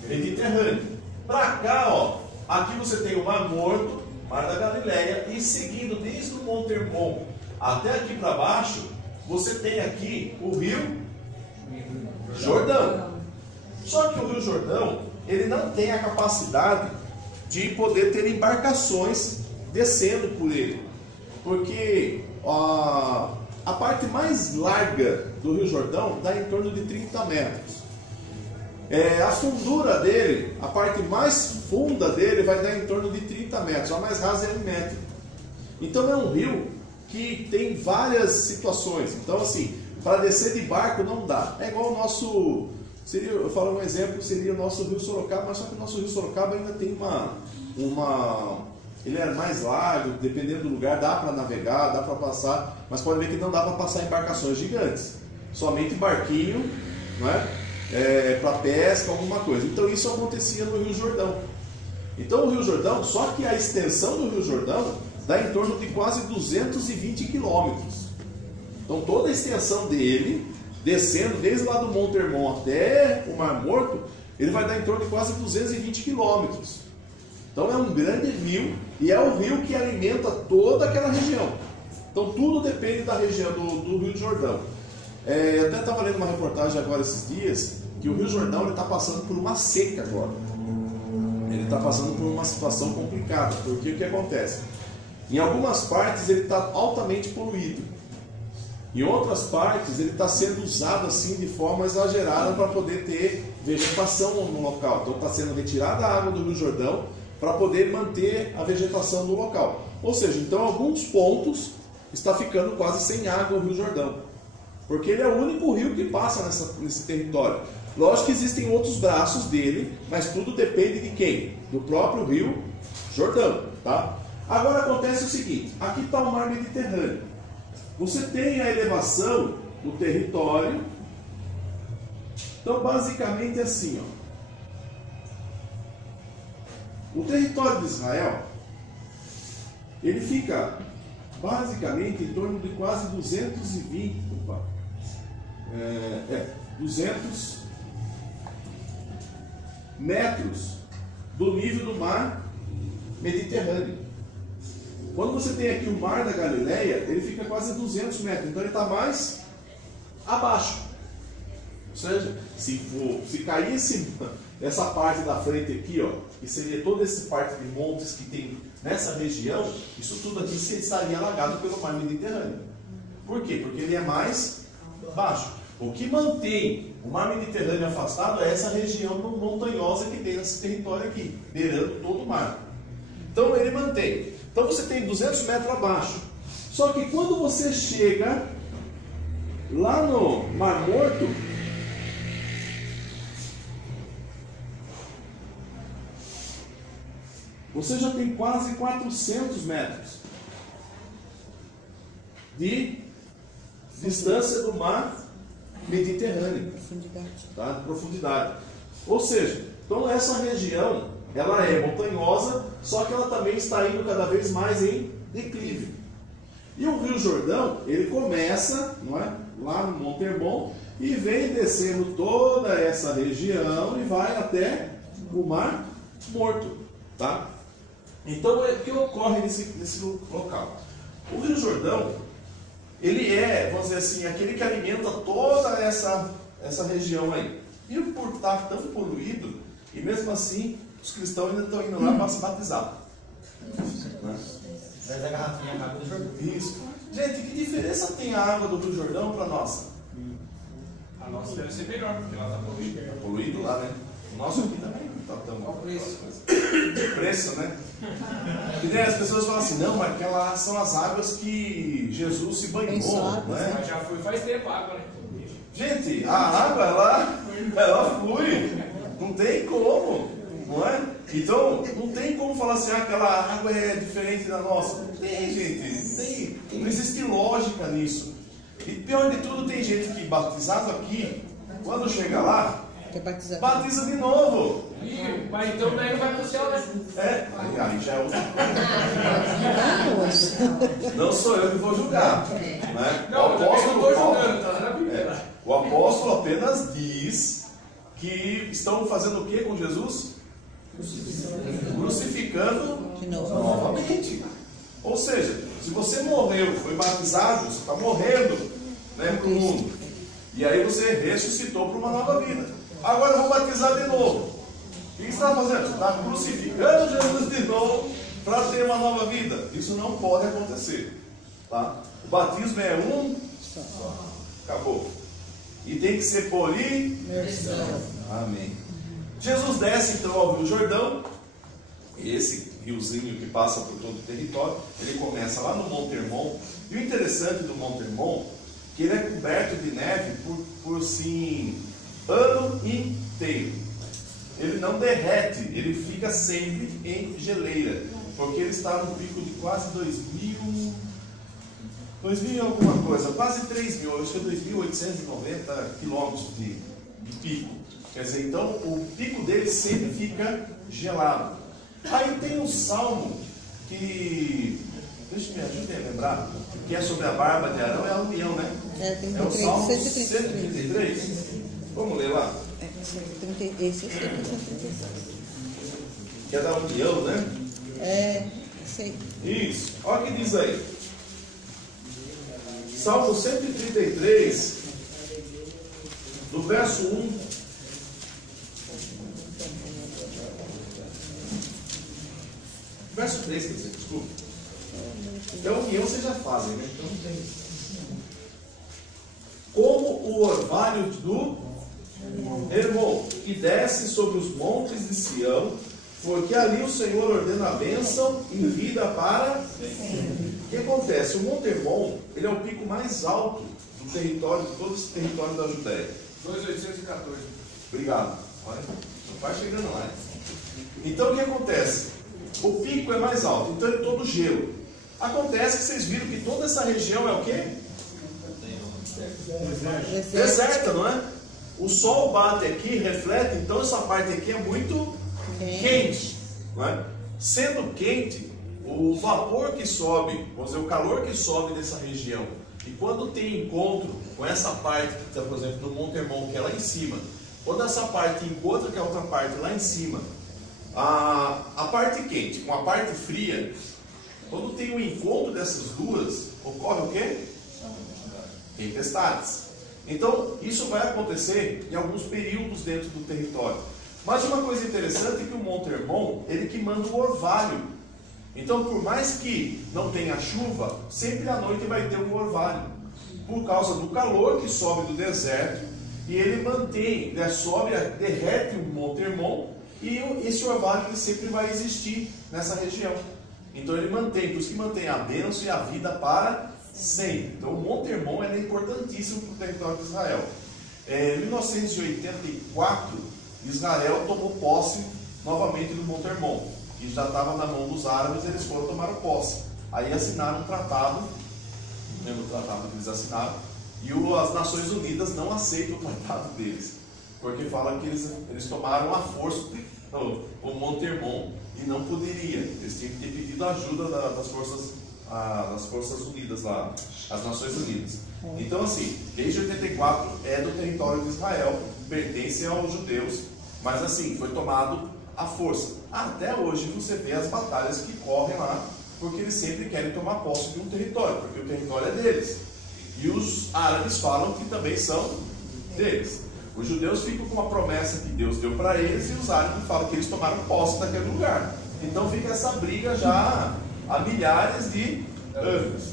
Mediterrâneo. Para cá, ó, aqui você tem o Mar Morto, Mar da Galileia, e seguindo desde o Monte Hermon até aqui para baixo, você tem aqui o Rio Jordão. Só que o Rio Jordão, ele não tem a capacidade de poder ter embarcações descendo por ele, porque a parte mais larga do Rio Jordão dá em torno de 30 metros. A fundura dele, a parte mais funda dele vai dar em torno de 30 metros, a mais rasa é 1 metro. Então é um rio que tem várias situações. Então assim, para descer de barco não dá. É igual o nosso, eu falo um exemplo, seria o nosso Rio Sorocaba, mas só que o nosso Rio Sorocaba ainda tem ele é mais largo, dependendo do lugar, dá para navegar, dá para passar, mas pode ver que não dá para passar embarcações gigantes, somente barquinho, não é? Para pesca, alguma coisa. Então isso acontecia no Rio Jordão. Então o Rio Jordão, só que a extensão do Rio Jordão dá em torno de quase 220 quilômetros. Então toda a extensão dele, descendo desde lá do Monte Hermon até o Mar Morto, ele vai dar em torno de quase 220 quilômetros. Então é um grande rio e é o rio que alimenta toda aquela região. Então tudo depende da região do Rio Jordão. Eu até estava lendo uma reportagem agora esses dias que o Rio Jordão está passando por uma seca agora. Ele está passando por uma situação complicada, porque o que acontece? Em algumas partes ele está altamente poluído. Em outras partes ele está sendo usado assim de forma exagerada para poder ter vegetação no local. Então está sendo retirada a água do Rio Jordão para poder manter a vegetação no local. Ou seja, então alguns pontos está ficando quase sem água o Rio Jordão, porque ele é o único rio que passa nesse território. Lógico que existem outros braços dele, mas tudo depende de quem? Do próprio Rio Jordão, tá? Agora acontece o seguinte, aqui está o mar Mediterrâneo. Você tem a elevação do território. Então basicamente é assim, ó. O território de Israel, ele fica basicamente em torno de quase 200 metros do nível do mar Mediterrâneo. Quando você tem aqui o Mar da Galileia, ele fica quase 200 metros, então ele está mais abaixo. Ou seja, se caísse essa parte da frente aqui, ó, que seria toda essa parte de montes que tem nessa região, isso tudo aqui estaria alagado pelo mar Mediterrâneo. Por quê? Porque ele é mais baixo. O que mantém o mar Mediterrâneo afastado é essa região montanhosa que tem nesse território aqui, beirando todo o mar. Então ele mantém. Então você tem 200 metros abaixo. Só que quando você chega lá no Mar Morto, você já tem quase 400 metros de distância do mar Mediterrâneo. Profundidade. Tá? De profundidade. Ou seja, então essa região, ela é montanhosa, só que ela também está indo cada vez mais em declive. E o Rio Jordão, ele começa, não é, lá no Monte Hermon e vem descendo toda essa região e vai até o Mar Morto. Tá? Então, o que ocorre nesse local? O Rio Jordão, ele é, vamos dizer assim, aquele que alimenta toda essa região aí. E por estar tão poluído, e mesmo assim, os cristãos ainda estão indo lá para se batizar. Traz a garrafinha na água do Jordão. Isso. Gente, que diferença tem a água do Rio Jordão para a nossa? A nossa deve ser melhor, porque ela está poluída. Está poluído lá, né? O nosso aqui também não está tão... Qual o preço? Preço, né? E daí as pessoas falam assim, não, mas aquelas são as águas que Jesus se banhou, né? Mas já foi faz tempo a água, né? Gente, a água, ela flui. Não tem como, não é? Então, não tem como falar assim, aquela água é diferente da nossa. Não tem, gente. Não existe lógica nisso. E pior de tudo, tem gente que batizado aqui, quando chega lá, batiza de novo. Mas então daí não vai para o céu, né? Aí já é outra coisa. Não sou eu que vou julgar. Né? Não, eu também não estou julgando, tá na Bíblia. O apóstolo apenas diz que estão fazendo o que com Jesus? Crucificando novamente. Ou seja, se você morreu, foi batizado, você está morrendo, né, para o mundo. E aí você ressuscitou para uma nova vida. Agora eu vou batizar de novo. O que você está fazendo? Você está crucificando Jesus de novo para ter uma nova vida. Isso não pode acontecer. Tá? O batismo é um só. Acabou. E tem que ser por imersão. Amém. Jesus desce então ao Rio Jordão. Esse riozinho que passa por todo o território. Ele começa lá no Monte Hermon. E o interessante do Monte Hermon, que ele é coberto de neve por sim, ano inteiro. Ele não derrete, ele fica sempre em geleira, porque ele está no pico de quase 2.000 e alguma coisa, quase 3.000, acho que é 2.890 quilômetros de pico. Quer dizer, então o pico dele sempre fica gelado. Aí tem um salmo que, deixa me ajudem a lembrar, que é sobre a barba de Arão, é a união, né? É o salmo 133. Vamos ler lá. Esse é 133. Que é da união, né? Sei. Isso. Olha o que diz aí. Salmo 133, do verso 1. Verso 3, quer dizer, desculpa. Então, a união vocês já fazem, né? Então não tem. Como o orvalho do Hermon, que desce sobre os montes de Sião, porque ali o Senhor ordena a bênção e vida para sempre. O que acontece? O Monte Hermon, ele é o pico mais alto do território, de todo esse território da Judéia. 2.814. Obrigado. Olha, não vai chegando lá. Então o que acontece? O pico é mais alto, então é todo gelo. Acontece que vocês viram que toda essa região é o quê? Deserta, não é? O sol bate aqui, reflete, então essa parte aqui é muito quente, não é? Sendo quente, o vapor que sobe, vamos dizer, o calor que sobe dessa região, e quando tem encontro com essa parte que está, por exemplo, no Monte Hermon, que é lá em cima, quando essa parte encontra com a outra parte lá em cima, a parte quente com a parte fria, quando tem um encontro dessas duas, ocorre o quê? Tempestades. Então, isso vai acontecer em alguns períodos dentro do território. Mas uma coisa interessante é que o Monte Hermon, ele que manda o orvalho. Então, por mais que não tenha chuva, sempre à noite vai ter um orvalho. Por causa do calor que sobe do deserto, e ele mantém, né, sobe, derrete o Monte Hermon, e esse orvalho ele sempre vai existir nessa região. Então ele mantém, por isso que mantém a bênção e a vida para sempre. Então o Monte Hermon é importantíssimo para o território de Israel. Em 1984, Israel tomou posse novamente do Monte Hermon, que já estava na mão dos árabes, eles foram tomar posse. Aí assinaram um tratado, não lembro o tratado que eles assinaram, e as Nações Unidas não aceitam o tratado deles, porque fala que eles tomaram à força o Monte Hermon e não poderia. Eles tinham que ter pedido a ajuda das Forças Unidas lá, as Nações Unidas. Então assim, desde 84 é do território de Israel, pertence aos judeus, mas assim, foi tomado à força. Até hoje você vê as batalhas que correm lá, porque eles sempre querem tomar posse de um território, porque o território é deles. E os árabes falam que também são deles. Os judeus ficam com a promessa que Deus deu para eles, e os árabes falam que eles tomaram posse daquele lugar. Então fica essa briga já há milhares de anos,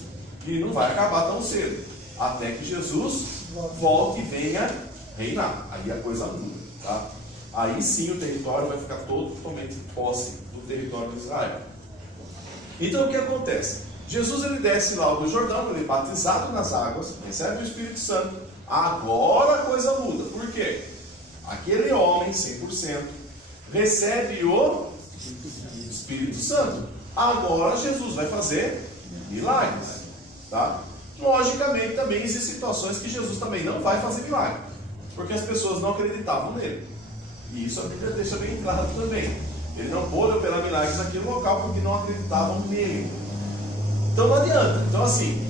e não vai acabar tão cedo, até que Jesus volte e venha reinar. Aí a coisa muda, tá? Aí sim o território vai ficar totalmente posse do território de Israel. Então o que acontece? Jesus ele desce lá do Jordão, ele é batizado nas águas, recebe o Espírito Santo, Agora a coisa muda. Por quê? Aquele homem, 100%, recebe o Espírito Santo. Agora Jesus vai fazer milagres. Tá? Logicamente também existem situações que Jesus também não vai fazer milagre, porque as pessoas não acreditavam nele. E isso a Bíblia deixa bem claro também. Ele não pôde operar milagres naquele local porque não acreditavam nele. Então não adianta. Então assim,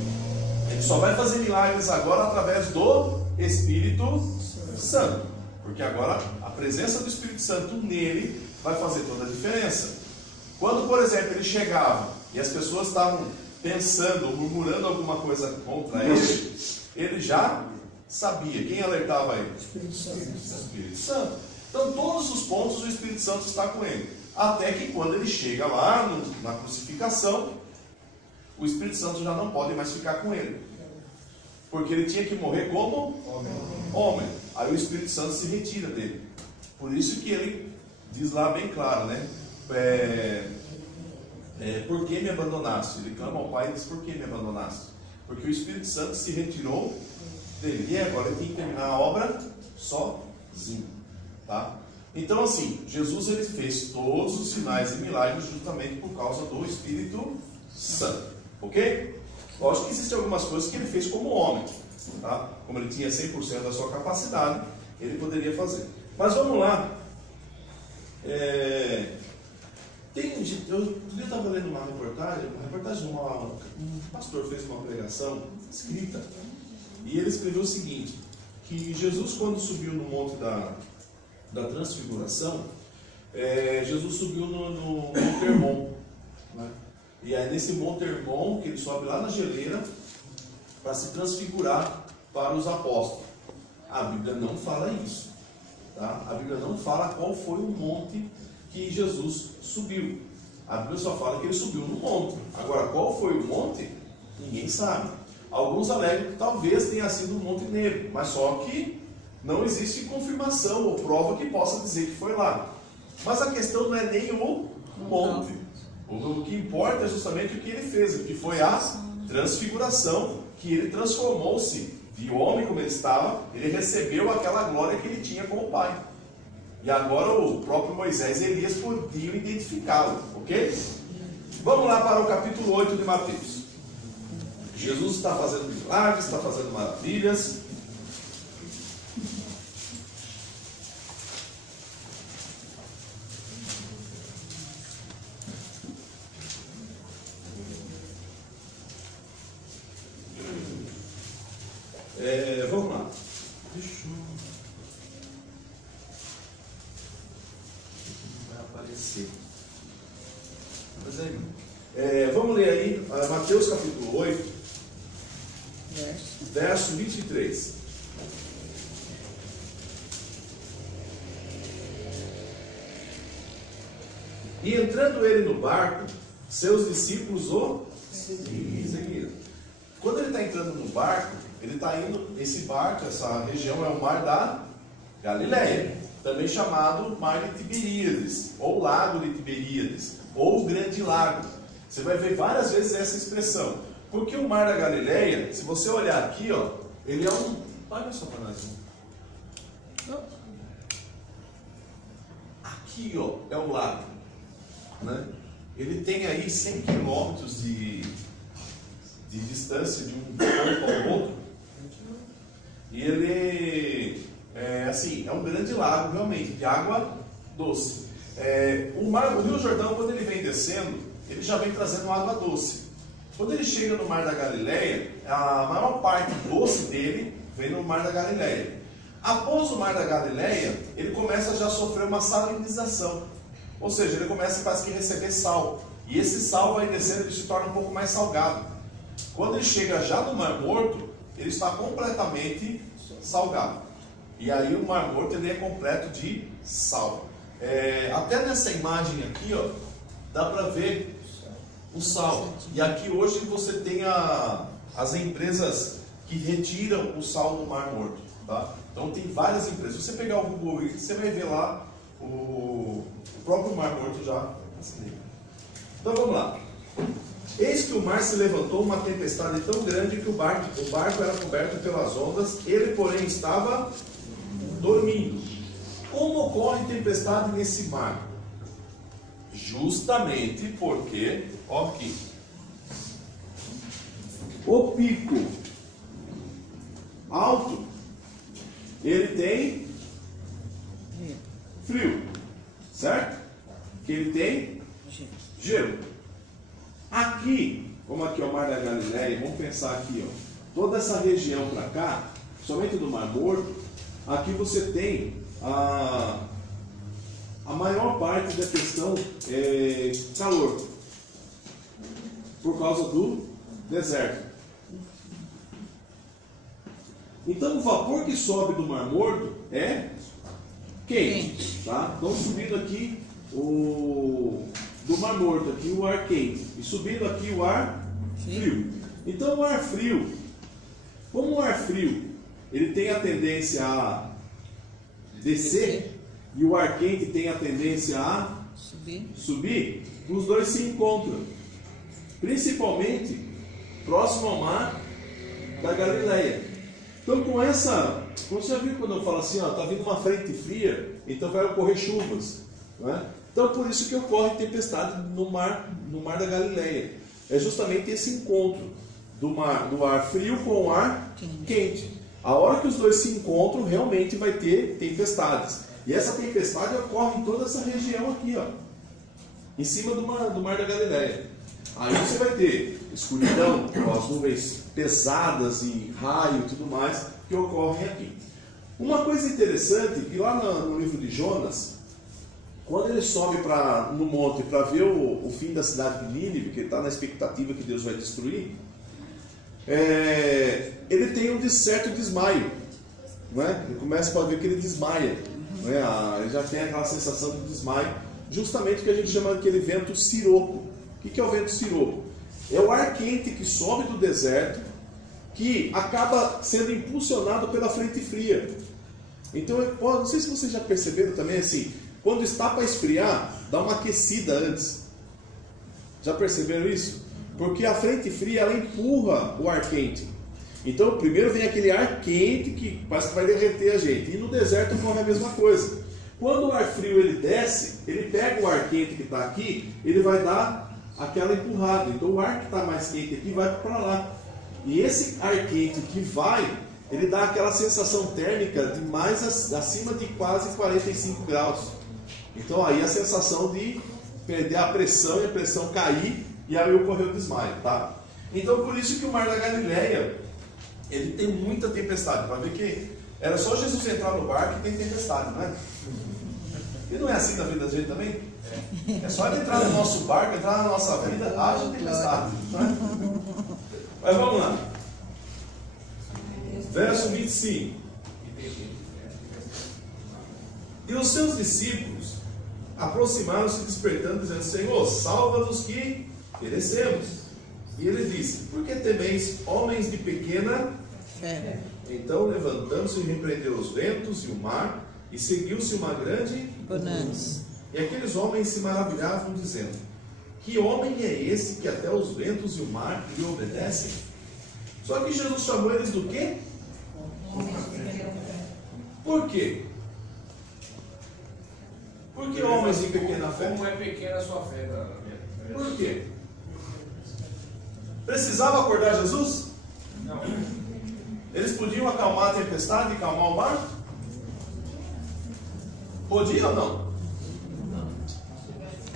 ele só vai fazer milagres agora através do Espírito Santo. Porque agora a presença do Espírito Santo nele vai fazer toda a diferença. Quando, por exemplo, ele chegava e as pessoas estavam pensando ou murmurando alguma coisa contra ele, ele já sabia. Quem alertava ele? Espírito Santo. Espírito Santo. Então, todos os pontos o Espírito Santo está com ele. Até que quando ele chega lá na crucificação, o Espírito Santo já não pode mais ficar com ele. Porque ele tinha que morrer como homem. Aí o Espírito Santo se retira dele. Por isso que ele diz lá bem claro, né? Por que me abandonaste? Ele clama ao Pai e diz: por que me abandonaste? Porque o Espírito Santo se retirou dele. E agora ele tem que terminar a obra sozinho. Tá? Então assim, Jesus ele fez todos os sinais e milagres justamente por causa do Espírito Santo. Ok? Lógico que existem algumas coisas que ele fez como homem. Tá? Como ele tinha 100% da sua capacidade, ele poderia fazer. Mas vamos lá. Eu estava lendo uma reportagem um pastor fez uma pregação escrita, e ele escreveu o seguinte, que Jesus, quando subiu no monte da transfiguração, Jesus subiu no Monte Hermon, né? E aí nesse Monte Hermon, que ele sobe lá na geleira para se transfigurar para os apóstolos. A Bíblia não fala isso, tá? A Bíblia não fala qual foi o monte que Jesus subiu. A Bíblia só fala que ele subiu no monte. Agora, qual foi o monte? Ninguém sabe. Alguns alegam que talvez tenha sido o Monte Negro, mas só que não existe confirmação ou prova que possa dizer que foi lá. Mas a questão não é nem o monte. O que importa é justamente o que ele fez, que foi a transfiguração, que ele transformou-se de homem como ele estava, ele recebeu aquela glória que ele tinha com o Pai. E agora o próprio Moisés e Elias podiam identificá-lo, ok? Vamos lá para o capítulo 8 de Mateus. Jesus está fazendo milagres, está fazendo maravilhas. Vamos lá. Vai aparecer. Vamos ler aí Mateus capítulo 8, verso 23. E entrando ele no barco, seus discípulos o seguiram. Quando ele está entrando no barco, ele está indo, esse barco, essa região é o Mar da Galileia, também chamado Mar de Tiberíades, ou Lago de Tiberíades, ou Grande Lago. Você vai ver várias vezes essa expressão. Porque o Mar da Galileia, se você olhar aqui, ó, ele é um... Olha só para nós. Aqui, ó, é o lago, né? Ele tem aí 100 quilômetros de distância de um ponto ao outro. E ele é um grande lago realmente, de água doce. O Rio Jordão, quando ele vem descendo, ele já vem trazendo água doce. Quando ele chega no Mar da Galileia, a maior parte doce dele vem no Mar da Galileia. Após o Mar da Galileia, ele começa já a sofrer uma salinização. Ou seja, ele começa quase que a receber sal. E esse sal vai descendo e se torna um pouco mais salgado. Quando ele chega já no Mar Morto, ele está completamente salgado. E aí o Mar Morto ele é completo de sal. Até nessa imagem aqui, ó, dá para ver o sal. E aqui hoje você tem as empresas que retiram o sal do Mar Morto. Tá? Então tem várias empresas. Se você pegar o Google aí, você vai ver lá o próprio Mar Morto já. Então vamos lá. Eis que o mar se levantou uma tempestade tão grande que o barco era coberto pelas ondas, ele, porém, estava dormindo. Como ocorre tempestade nesse mar? Justamente porque, ó aqui, o pico alto, ele tem frio, certo? Que ele tem gelo. Aqui, como aqui é o Mar da Galileia, vamos pensar aqui, ó, toda essa região para cá, somente do Mar Morto, aqui você tem a maior parte da questão é calor, por causa do deserto. Então o vapor que sobe do Mar Morto é quente, tá? Então subindo aqui do Mar Morto, aqui o ar quente, e subindo aqui o ar frio. Então o ar frio, como o ar frio, ele tem a tendência a descer, e o ar quente tem a tendência a subir, os dois se encontram, principalmente próximo ao Mar da Galileia. Então você já viu quando eu falo assim, está vindo uma frente fria, então vai ocorrer chuvas, não é? Então por isso que ocorre tempestade no mar da Galileia. É justamente esse encontro do ar frio com o ar quente. A hora que os dois se encontram, realmente vai ter tempestades. E essa tempestade ocorre em toda essa região aqui, ó, em cima do mar da Galileia. Aí você vai ter escuridão, as nuvens pesadas e raio e tudo mais que ocorrem aqui. Uma coisa interessante, que lá no livro de Jonas, quando ele sobe no monte para ver o fim da cidade de Nínive, que ele está na expectativa que Deus vai destruir, ele tem um certo desmaio, não é? Ele começa a ver que ele desmaia, não é? Ele já tem aquela sensação de desmaio, justamente o que a gente chama daquele vento siroco. O que é o vento siroco? É o ar quente que sobe do deserto, que acaba sendo impulsionado pela frente fria. Então, não sei se vocês já perceberam também, assim, quando está para esfriar, dá uma aquecida antes. Já perceberam isso? Porque a frente fria, ela empurra o ar quente. Então, primeiro vem aquele ar quente que parece que vai derreter a gente. E no deserto ocorre a mesma coisa. Quando o ar frio ele desce, ele pega o ar quente que está aqui, ele vai dar aquela empurrada. Então, o ar que está mais quente aqui vai para lá. E esse ar quente que vai, ele dá aquela sensação térmica de mais acima de quase 45 graus. Então, aí a sensação de perder a pressão e a pressão cair, e aí ocorreu o desmaio, tá? Então, por isso que o Mar da Galileia, ele tem muita tempestade. Para ver que era só Jesus entrar no barco que tem tempestade, não é? E não é assim na vida da gente também? É só ele entrar no nosso barco, entrar na nossa vida, haja tempestade, não é? Mas vamos lá. Verso 25. E os seus discípulos aproximaram-se despertando, dizendo: Senhor, salva-nos que perecemos. E ele disse: por que temeis, homens de pequena fé? Então, levantando-se, repreendeu os ventos e o mar, e seguiu-se uma grande bonança. E aqueles homens se maravilhavam, dizendo: que homem é esse que até os ventos e o mar lhe obedecem? Só que Jesus chamou eles do quê? Por quê? Por que homens de pequena fé? Como é pequena a sua fé? Por quê? Precisava acordar Jesus? Não. Eles podiam acalmar a tempestade e acalmar o mar? Podia ou não?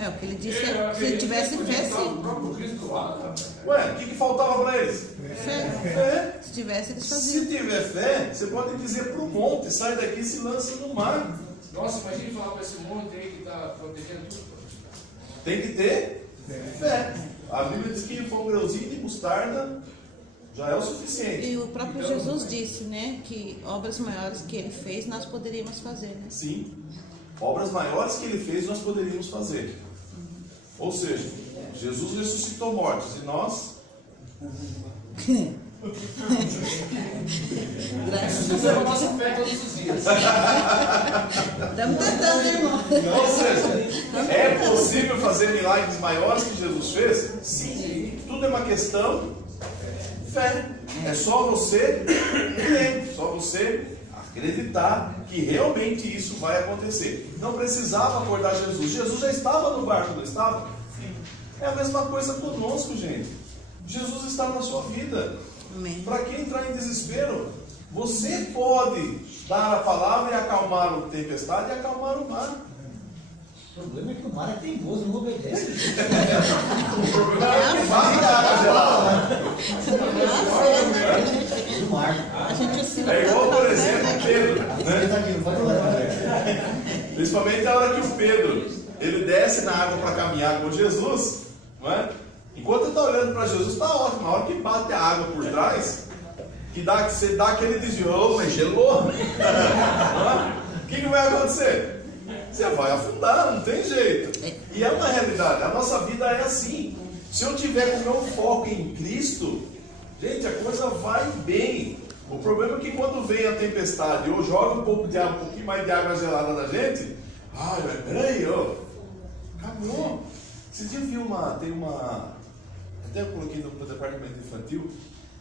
O que ele disse é que se tivesse fé, sim. Ué, o que faltava para eles? Fé. Se tivesse, eles faziam. Se tiver fé, você pode dizer para o monte: sai daqui e se lança no mar. Nossa, imagine falar para esse monte aí que está protegendo tudo. Tem que ter fé. A Bíblia diz que foi um grãozinho de mostarda, já é o suficiente. E o próprio Jesus disse, né, que obras maiores que ele fez, nós poderíamos fazer, né? Sim. Obras maiores que ele fez, nós poderíamos fazer. Ou seja, Jesus ressuscitou mortos e nós Graças a Isso é a Deus. nossa fé todos os dias. Estamos tentando, irmão. Ou seja, é possível fazer milagres maiores que Jesus fez? Sim. Tudo é uma questão de fé. É só você crer, só você acreditar que realmente isso vai acontecer. Não precisava acordar Jesus. Jesus já estava no barco, não estava? Sim. É a mesma coisa conosco, gente. Jesus está na sua vida. Para quem entrar em desespero, você pode dar a palavra e acalmar a tempestade e acalmar o mar. O problema é que o mar é teimoso, não obedece. O problema é que vai dar água gelada. O mar. A gente oscila É igual, tanto por na fé, exemplo, né? Pedro, né? Tá aqui, não pode falar. Principalmente a hora que o Pedro ele desce na água para caminhar com Jesus, não é? Enquanto ele está olhando para Jesus, está ótimo. Na hora que bate a água por trás, que você dá aquele desvio, mas gelou. Não é? O que vai acontecer? Você vai afundar, não tem jeito. E é uma realidade, a nossa vida é assim. Se eu tiver com o meu foco em Cristo, gente, a coisa vai bem. O problema é que quando vem a tempestade, eu jogo um pouquinho mais de água gelada na gente. Ai, mas peraí, ó. Acabou. Esse dia eu vi tem uma. Até eu coloquei no departamento infantil,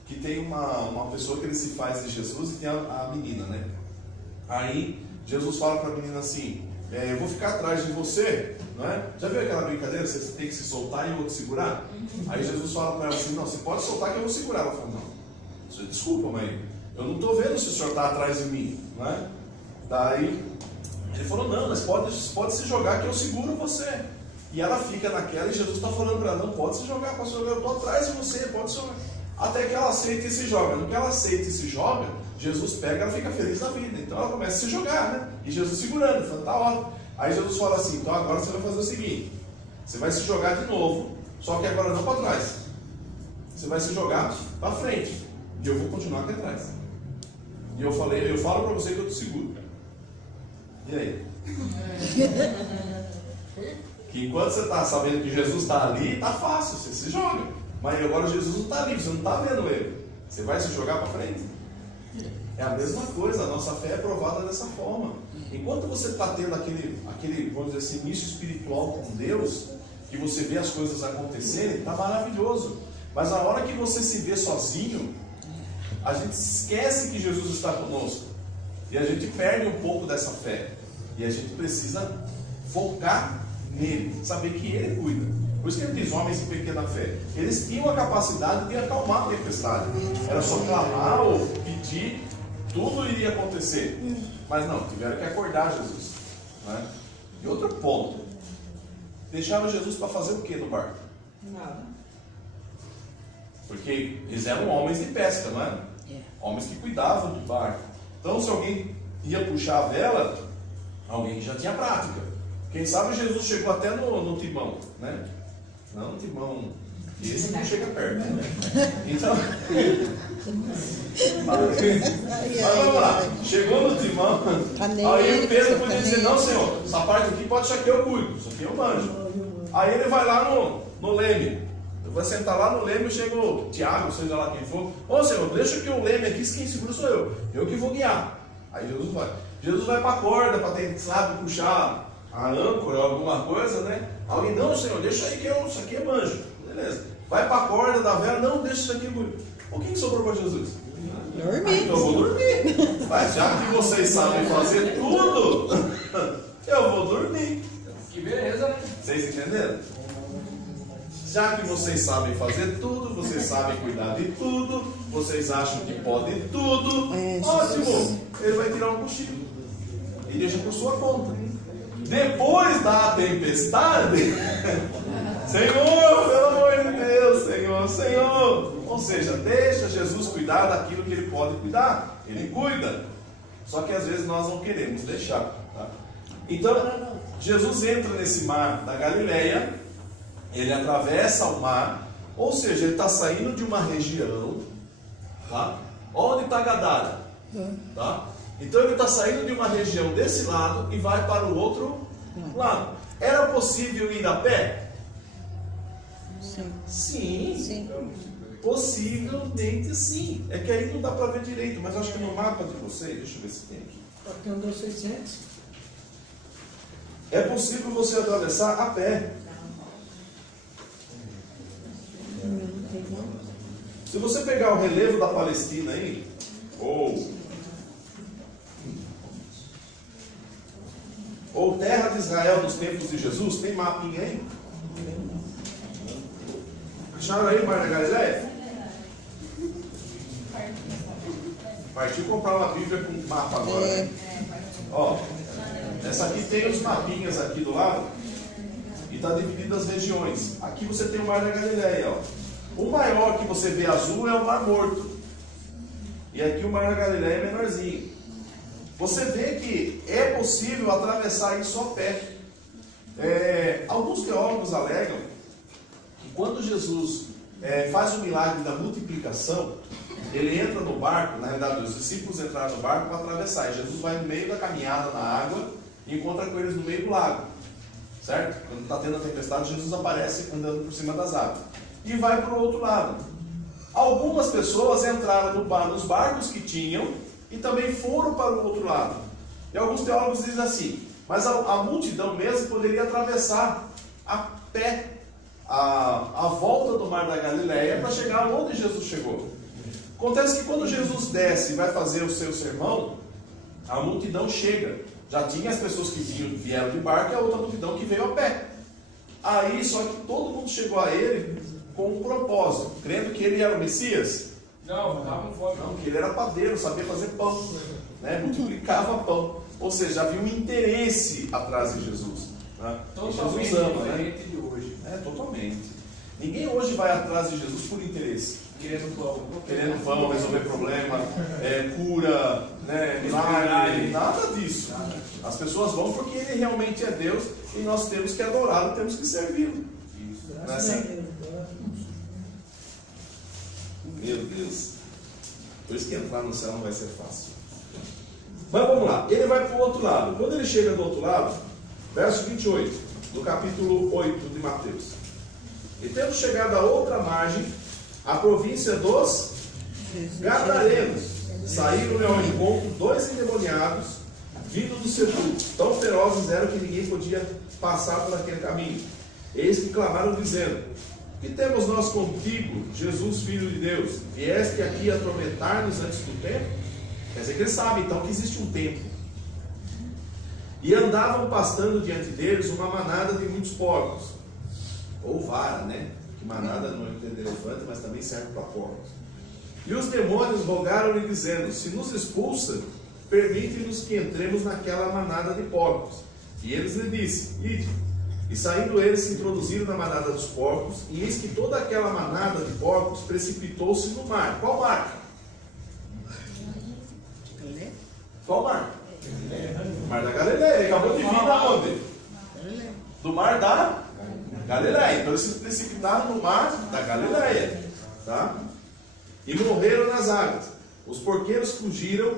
que tem uma pessoa que ele se faz de Jesus e tem a menina, né? Aí Jesus fala para a menina assim: eu vou ficar atrás de você, não é? Já viu aquela brincadeira? Você tem que se soltar e eu vou te segurar? Aí Jesus fala para ela assim: não, você pode soltar que eu vou segurar. Ela fala: não, desculpa, mãe, eu não estou vendo se o senhor está atrás de mim, não é? Daí ele falou: não, mas pode se jogar que eu seguro você. E ela fica naquela e Jesus está falando para ela: não, pode se jogar, pastor, eu estou atrás de você, pode se jogar. Até que ela aceita e se joga. No que ela aceita e se joga, Jesus pega e ela fica feliz na vida. Então ela começa a se jogar, né? E Jesus segurando, falando: tá ótimo. Aí Jesus fala assim: então agora você vai fazer o seguinte: você vai se jogar de novo, só que agora não para trás. Você vai se jogar para frente. E eu vou continuar aqui atrás. E eu falo para você que eu te seguro. E aí? Que enquanto você está sabendo que Jesus está ali, está fácil, você se joga. Mas agora Jesus não está ali, você não está vendo ele. Você vai se jogar para frente? É a mesma coisa, a nossa fé é provada dessa forma. Enquanto você está tendo aquele, vamos dizer assim, início espiritual com Deus, que você vê as coisas acontecerem, está maravilhoso. Mas na hora que você se vê sozinho, a gente esquece que Jesus está conosco. E a gente perde um pouco dessa fé. E a gente precisa focar nele, saber que ele cuida. Por isso que ele diz: homens de pequena fé. Eles tinham a capacidade de acalmar a tempestade. Era só clamar ou pedir, tudo iria acontecer. Mas não, tiveram que acordar Jesus, né? E outro ponto: deixaram Jesus para fazer o que no barco? Nada. Porque eles eram homens de pesca, não é? Homens que cuidavam do barco. Então, se alguém ia puxar a vela, alguém já tinha prática. Quem sabe Jesus chegou até no timão, né? Não no timão, esse não chega perto, né? Então, mas vamos lá, chegou no timão, aí o Pedro podia dizer: não, Senhor, essa parte aqui pode ser que eu cuido, isso aqui eu manjo. Aí ele vai lá no leme, vai sentar lá no leme, chega o Tiago, seja lá quem for: ô Senhor, deixa que o leme aqui, quem segura sou eu que vou guiar. Aí Jesus vai para a corda para tentar, sabe, puxar a âncora, alguma coisa, né? Alguém: não, Senhor, deixa aí que isso aqui é manjo. Beleza. Vai para a corda da vela: não, deixa isso aqui. O que sobrou para Jesus? Dormir. Então eu vou dormir. Mas já que vocês sabem fazer tudo, eu vou dormir. Que beleza, né? Vocês entenderam? Já que vocês sabem fazer tudo, vocês sabem cuidar de tudo, vocês acham que podem tudo, ótimo, ele vai tirar um cochilo e deixa por sua conta. Depois da tempestade, Senhor, pelo amor de Deus, Senhor. Ou seja, deixa Jesus cuidar daquilo que ele pode cuidar. Ele cuida. Só que às vezes nós não queremos deixar. Tá? Então, Jesus entra nesse mar da Galileia, ele atravessa o mar, ou seja, ele está saindo de uma região, tá? Onde está Gadara? Tá? Então ele está saindo de uma região desse lado e vai para o outro lado. Era possível ir a pé? Sim. Sim. Sim. Possivelmente sim. É que aí não dá para ver direito, mas acho que no mapa de vocês, deixa eu ver se tem aqui. Aqui andou 600. É possível você atravessar a pé. Se você pegar o relevo da Palestina aí, ou terra de Israel nos tempos de Jesus, tem mapinha aí? Acharam aí o Mar da Galileia? Partiu comprar uma Bíblia com mapa agora. Né? Ó, essa aqui tem os mapinhas aqui do lado e está dividido as regiões. Aqui você tem o Mar da Galileia, ó. O maior que você vê azul é o Mar Morto. E aqui o Mar da Galileia é menorzinho. Você vê que é possível atravessar isso a pé. Alguns teólogos alegam que quando Jesus faz o milagre da multiplicação, ele entra no barco, na realidade os discípulos entraram no barco para atravessar. E Jesus vai no meio da caminhada na água e encontra com eles no meio do lago. Certo? Quando está tendo a tempestade, Jesus aparece andando por cima das águas. E vai para o outro lado. Algumas pessoas entraram nos barcos que tinham e também foram para o outro lado. E alguns teólogos dizem assim, mas a multidão mesmo poderia atravessar a pé a volta do Mar da Galileia para chegar onde Jesus chegou. Acontece que quando Jesus desce e vai fazer o seu sermão, a multidão chega. Já tinha as pessoas que vieram de barco e a outra multidão que veio a pé. Aí só que todo mundo chegou a ele com um propósito, crendo que ele era o Messias. Não estava com fome. Não, que ele era padeiro, sabia fazer pão, né? Multiplicava pão. Ou seja, havia um interesse atrás de Jesus. Né? Totalmente Jesus ama, diferente né? de hoje. Totalmente. Ninguém hoje vai atrás de Jesus por interesse. Querendo pão. Querendo pão, resolver problema, cura, né, milagre, nada disso. As pessoas vão porque ele realmente é Deus e nós temos que adorá-lo, temos que servi-lo. Não é assim? Meu Deus. Por isso que entrar no céu não vai ser fácil. Mas vamos lá. Ele vai para o outro lado. Quando ele chega do outro lado, verso 28, do capítulo 8 de Mateus. E tendo chegado à outra margem, a província dos Gadarenos, saíram-lhe ao encontro 2 endemoniados, vindo do sepulcro. Tão ferozes eram que ninguém podia passar por aquele caminho. Eis que clamaram dizendo: que temos nós contigo, Jesus, Filho de Deus? Vieste aqui atormentar-nos antes do tempo? Quer dizer que eles sabem então que existe um tempo. E andavam pastando diante deles uma manada de muitos porcos. Ou vara, né? Que manada não é de elefante, mas também serve para porcos. E os demônios rogaram-lhe dizendo: se nos expulsa, permite-nos que entremos naquela manada de porcos. E eles lhe disseram: ide. E saindo eles se introduziram na manada dos porcos, e eis que toda aquela manada de porcos precipitou-se no mar. Qual mar? Qual mar? Mar da Galileia. Ele acabou de vir da onde? Do mar da Galileia. Então eles se precipitaram no mar da Galileia. Tá? E morreram nas águas. Os porqueiros fugiram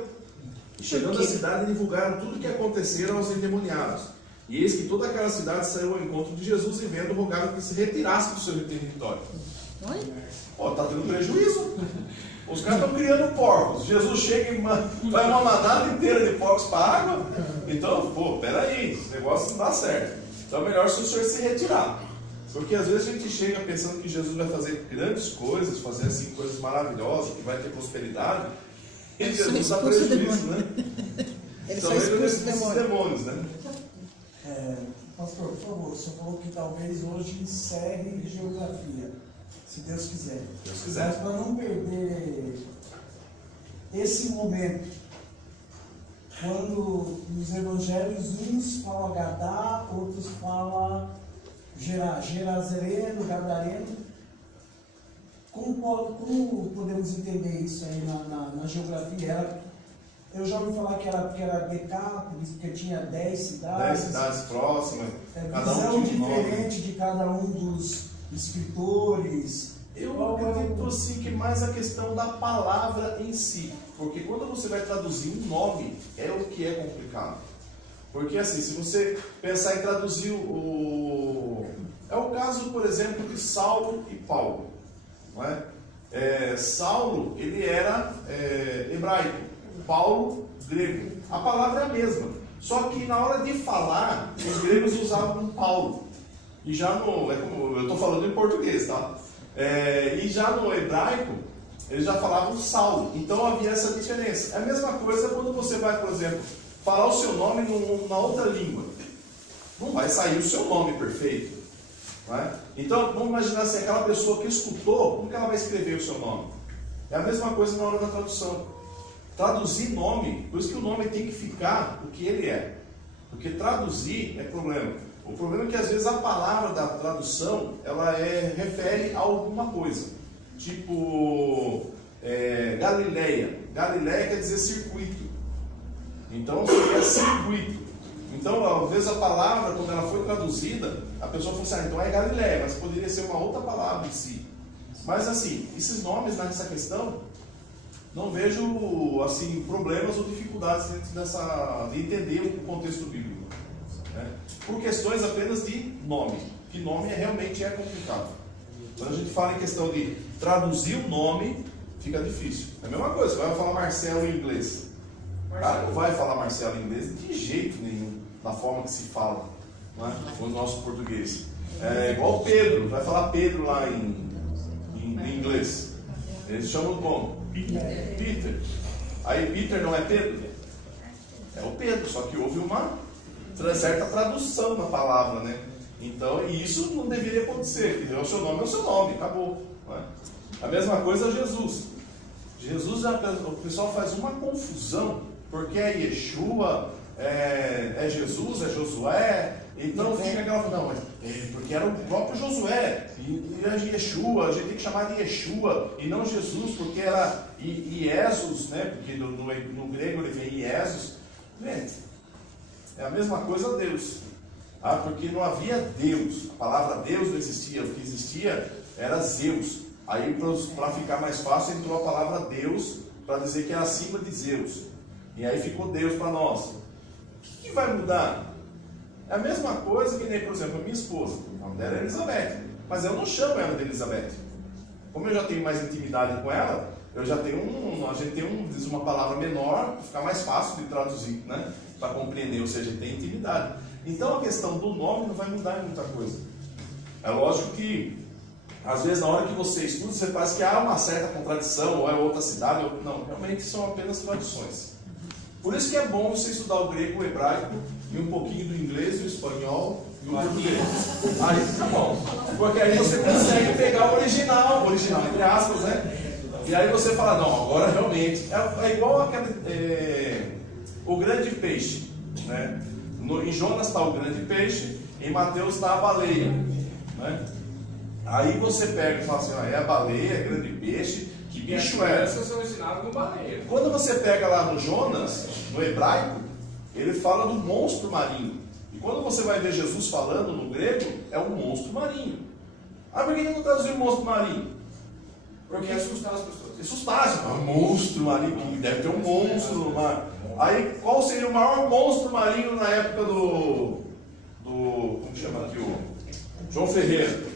e chegando à cidade divulgaram tudo o que acontecera aos endemoniados. E eis que toda aquela cidade saiu ao encontro de Jesus e vendo rogaram que se retirasse do seu território. Está tendo prejuízo. Os caras estão criando porcos. Jesus chega e vai uma manada inteira de porcos para a água. Então, peraí, esse negócio não dá certo. Então é melhor se o senhor se retirar. Porque às vezes a gente chega pensando que Jesus vai fazer grandes coisas, fazer assim coisas maravilhosas, que vai ter prosperidade. E Jesus dá prejuízo, né? Então ele expulsa os demônios, né? Pastor, por favor, o senhor falou que talvez hoje encerre geografia, se Deus quiser. Deus quiser. Mas para não perder esse momento, quando nos evangelhos uns falam Gadá, outros falam Gerazareno, Gadareno, como podemos entender isso aí na geografia? Eu já ouvi falar que era Decápolis, porque tinha 10 cidades. 10 cidades próximas. Cada Visão um tinha um nome. diferente de cada um dos escritores. Eu acredito assim que mais a questão da palavra em si. Porque quando você vai traduzir um nome, é o que é complicado. Porque assim, se você pensar em traduzir É o caso, por exemplo, de Saulo e Paulo. Não é? Saulo, ele era hebraico, Paulo, grego. A palavra é a mesma, só que na hora de falar, os gregos usavam Paulo. E já no, eu estou falando em português, tá? E já no hebraico, eles já falavam Saulo. Então havia essa diferença. É a mesma coisa quando você vai, por exemplo, falar o seu nome numa outra língua. Não vai sair o seu nome perfeito. Não é? Então, vamos imaginar assim, aquela pessoa que escutou, como que ela vai escrever o seu nome? É a mesma coisa na hora da tradução. Traduzir nome, por isso que o nome tem que ficar o que ele é. Porque traduzir é problema. O problema é que às vezes a palavra da tradução, ela refere a alguma coisa. Tipo, Galileia. Galileia quer dizer circuito. Então, seria circuito. Então, às vezes a palavra, quando ela foi traduzida, a pessoa falou assim, então é Galileia, mas poderia ser uma outra palavra em si. Mas assim, esses nomes nessa questão, não vejo assim, problemas ou dificuldades dentro de entender o contexto bíblico. Né? Por questões apenas de nome, que nome realmente é complicado. Quando a gente fala em questão de traduzir o nome, fica difícil. É a mesma coisa, você vai falar Marcelo em inglês. O cara não vai falar Marcelo em inglês de jeito nenhum, da forma que se fala, né? O nosso português. É igual Pedro, vai falar Pedro lá em inglês. Eles chamam como? Peter. Aí Peter não é Pedro? É o Pedro, só que houve uma certa tradução na palavra, né? Então, e isso não deveria acontecer. O seu nome é o seu nome, acabou. Né? A mesma coisa Jesus. Jesus, o pessoal faz uma confusão, porque é Yeshua, é Jesus, é Josué, então fica aquela, não, mas porque era o próprio Josué, e a Yeshua, a gente tem que chamar de Yeshua, e não Jesus, porque era Iesus, né, porque no grego ele vem Iesus. Gente, é a mesma coisa Deus, porque não havia Deus, a palavra Deus não existia, o que existia era Zeus. Aí, para ficar mais fácil, entrou a palavra Deus, para dizer que é acima de Zeus. E aí ficou Deus para nós. O que vai mudar? É a mesma coisa que nem, por exemplo, a minha esposa. O nome dela é Elizabeth. Mas eu não chamo ela de Elizabeth. Como eu já tenho mais intimidade com ela, a gente tem diz uma palavra menor, para ficar mais fácil de traduzir, né? Para compreender, ou seja, tem intimidade. Então a questão do nome não vai mudar em muita coisa. É lógico que às vezes na hora que você estuda, você parece que há uma certa contradição, ou é outra cidade, ou... não, realmente são apenas tradições. Por isso que é bom você estudar o grego, o hebraico, e um pouquinho do inglês, o espanhol e o português. Aí fica bom, porque aí você consegue pegar o original entre aspas, né? E aí você fala, não, agora realmente, é igual aquele, o grande peixe, né? Em Jonas está o grande peixe, em Mateus está a baleia, né? Aí você pega e fala assim, é a baleia, é grande peixe, que bicho é? Essas são ensinadas com baleia. Quando você pega lá no Jonas, no hebraico, ele fala do monstro marinho. E quando você vai ver Jesus falando no grego, é um monstro marinho. Por que ele não traduziu monstro marinho? Porque assustar as pessoas. Assustar, um monstro marinho, deve ter um monstro no mar. Aí, qual seria o maior monstro marinho na época do como chama aqui, o João Ferreira?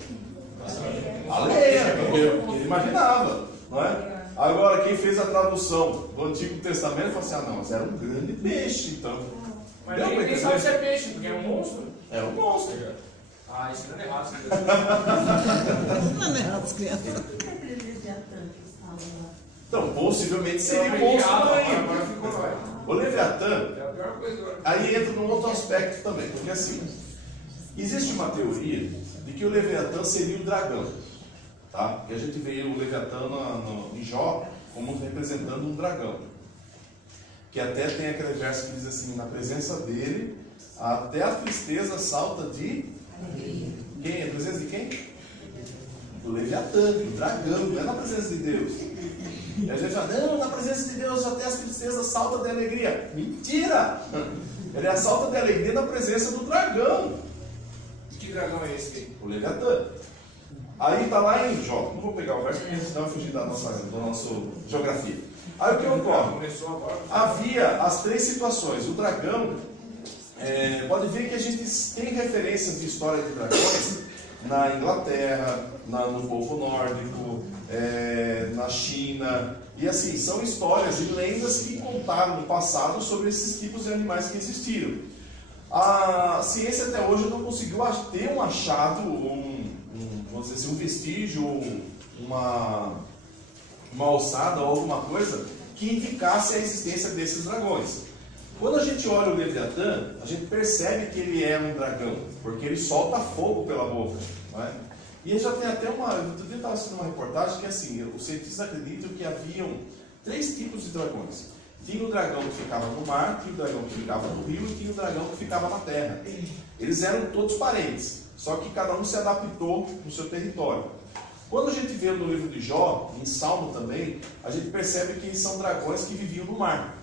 Baleia, porque ele imaginava, não é? Agora, quem fez a tradução do Antigo Testamento falou assim, não, mas era um grande peixe, então. Mas ninguém sabe se é peixe, porque é um monstro. É um monstro. Isso não é errado. Não é errado, as crianças. Então, possivelmente seria um monstro marinho. Agora ficou, vai. O Leviatã, É a pior coisa agora. aí entra num outro aspecto também, porque assim, existe uma teoria de que o Leviatã seria o dragão, tá? Porque a gente vê o Leviatã em Jó como representando um dragão, que até tem aquele verso que diz assim, na presença dele, até a tristeza salta de quem? A presença de quem? Do Leviatã, do dragão, não é na presença de Deus. E a gente fala, não, na presença de Deus até as tristezas saltam de alegria. Mentira! Ele salta de alegria na presença do dragão. Que dragão é esse aí? O Leviatã. Aí está lá em Jó. Não vou pegar o verso porque senão vai fugir da nossa geografia. Aí o que ocorre? Começou agora. Havia as três situações. O dragão, pode ver que a gente tem referências de história de dragões na Inglaterra, no povo nórdico, na China. E assim, são histórias e lendas que contaram no passado sobre esses tipos de animais que existiram. A ciência até hoje não conseguiu ter um achado, vamos dizer assim, um vestígio, uma ossada ou alguma coisa que indicasse a existência desses dragões. Quando a gente olha o Leviatã, a gente percebe que ele é um dragão, porque ele solta fogo pela boca, não é? E já tem até eu estava assistindo uma reportagem que assim, os cientistas acreditam que haviam 3 tipos de dragões. Tinha o dragão que ficava no mar, tinha o dragão que ficava no rio e tinha o dragão que ficava na terra. Eles eram todos parentes, só que cada um se adaptou no seu território. Quando a gente vê no livro de Jó, em Salmo também, a gente percebe que eles são dragões que viviam no mar,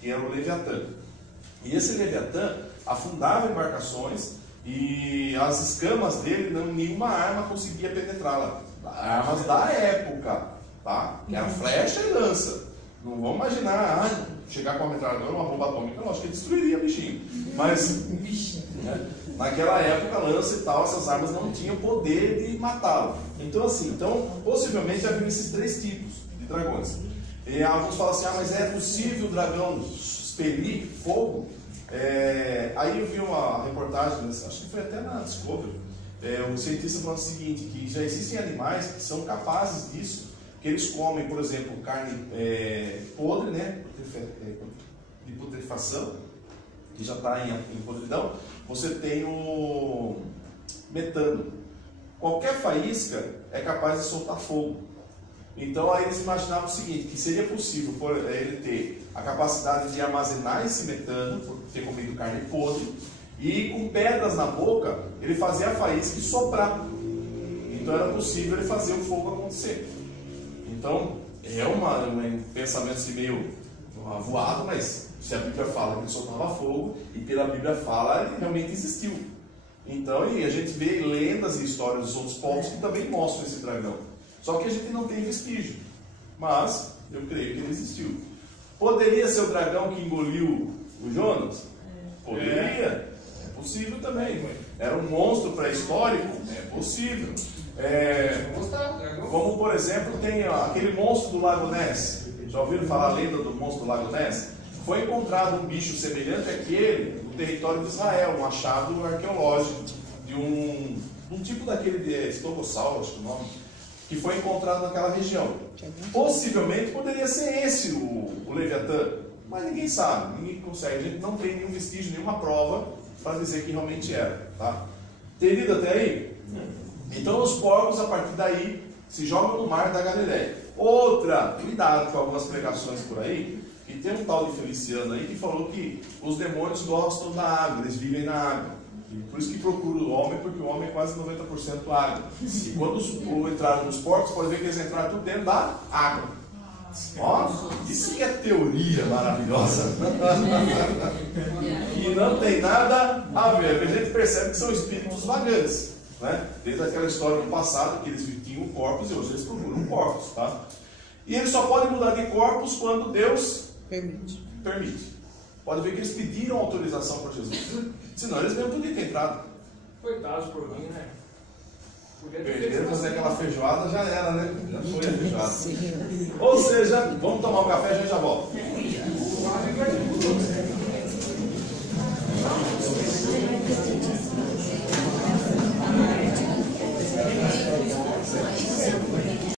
que era o Leviatã. E esse Leviatã afundava embarcações e as escamas dele, nenhuma arma conseguia penetrá-la. Armas da época, tá? Que era flecha e lança. Não vamos imaginar, chegar com a metralhadora, uma bomba atômica, eu acho que destruiria o bichinho. Mas, naquela época, lança e tal, essas armas não tinham poder de matá-lo. Então, assim, possivelmente haviam esses 3 tipos de dragões. E alguns falam assim, mas é possível o dragão expelir fogo? Aí eu vi uma reportagem, acho que foi até na Discovery, um cientista falando o seguinte, que já existem animais que são capazes disso, que eles comem, por exemplo, carne podre, né, de putrefação, que já está em podridão. Você tem o metano. Qualquer faísca é capaz de soltar fogo. Então aí eles imaginavam o seguinte, que seria possível ele ter a capacidade de armazenar esse metano, por ter comido carne podre, e com pedras na boca, ele fazia a faísca e soprar. Então era possível ele fazer o fogo acontecer. Então, é um pensamento assim meio avoado, mas se a Bíblia fala que ele soltava fogo, e pela Bíblia fala, ele realmente existiu. Então, e a gente vê lendas e histórias dos outros povos que também mostram esse dragão. Só que a gente não tem vestígio, mas eu creio que ele existiu. Poderia ser o dragão que engoliu o Jonas? Poderia. É possível também. Era um monstro pré-histórico? É possível. Como por exemplo tem aquele monstro do Lago Ness. Já ouviram falar a lenda do monstro do Lago Ness? Foi encontrado um bicho semelhante àquele no território de Israel, um achado arqueológico de um tipo daquele de estorossauro, acho que é o nome, que foi encontrado naquela região. Possivelmente poderia ser esse o Leviatã, mas ninguém sabe, ninguém consegue, a gente não tem nenhum vestígio, nenhuma prova para dizer que realmente era, tá? Entendido até aí? Então os porcos, a partir daí, se jogam no mar da Galileia. Outra, cuidado com algumas pregações por aí, e tem um tal de Feliciano aí que falou que os demônios gostam da água, eles vivem na água. E por isso que procura o homem, porque o homem é quase 90% água. E quando entraram nos porcos, pode ver que eles entraram tudo dentro da água. Ó, isso que é teoria maravilhosa. E não tem nada a ver, a gente percebe que são espíritos vagantes. Né? Desde aquela história do passado que eles tinham corpos e hoje eles procuram corpos, tá? E eles só podem mudar de corpos quando Deus permite. Pode ver que eles pediram autorização para Jesus, senão eles mesmo podiam ter entrado. Coitados por mim, né? Perderam fazer aquela feijoada, já era, né? Já foi a feijoada. Ou seja, vamos tomar um café e a gente já volta.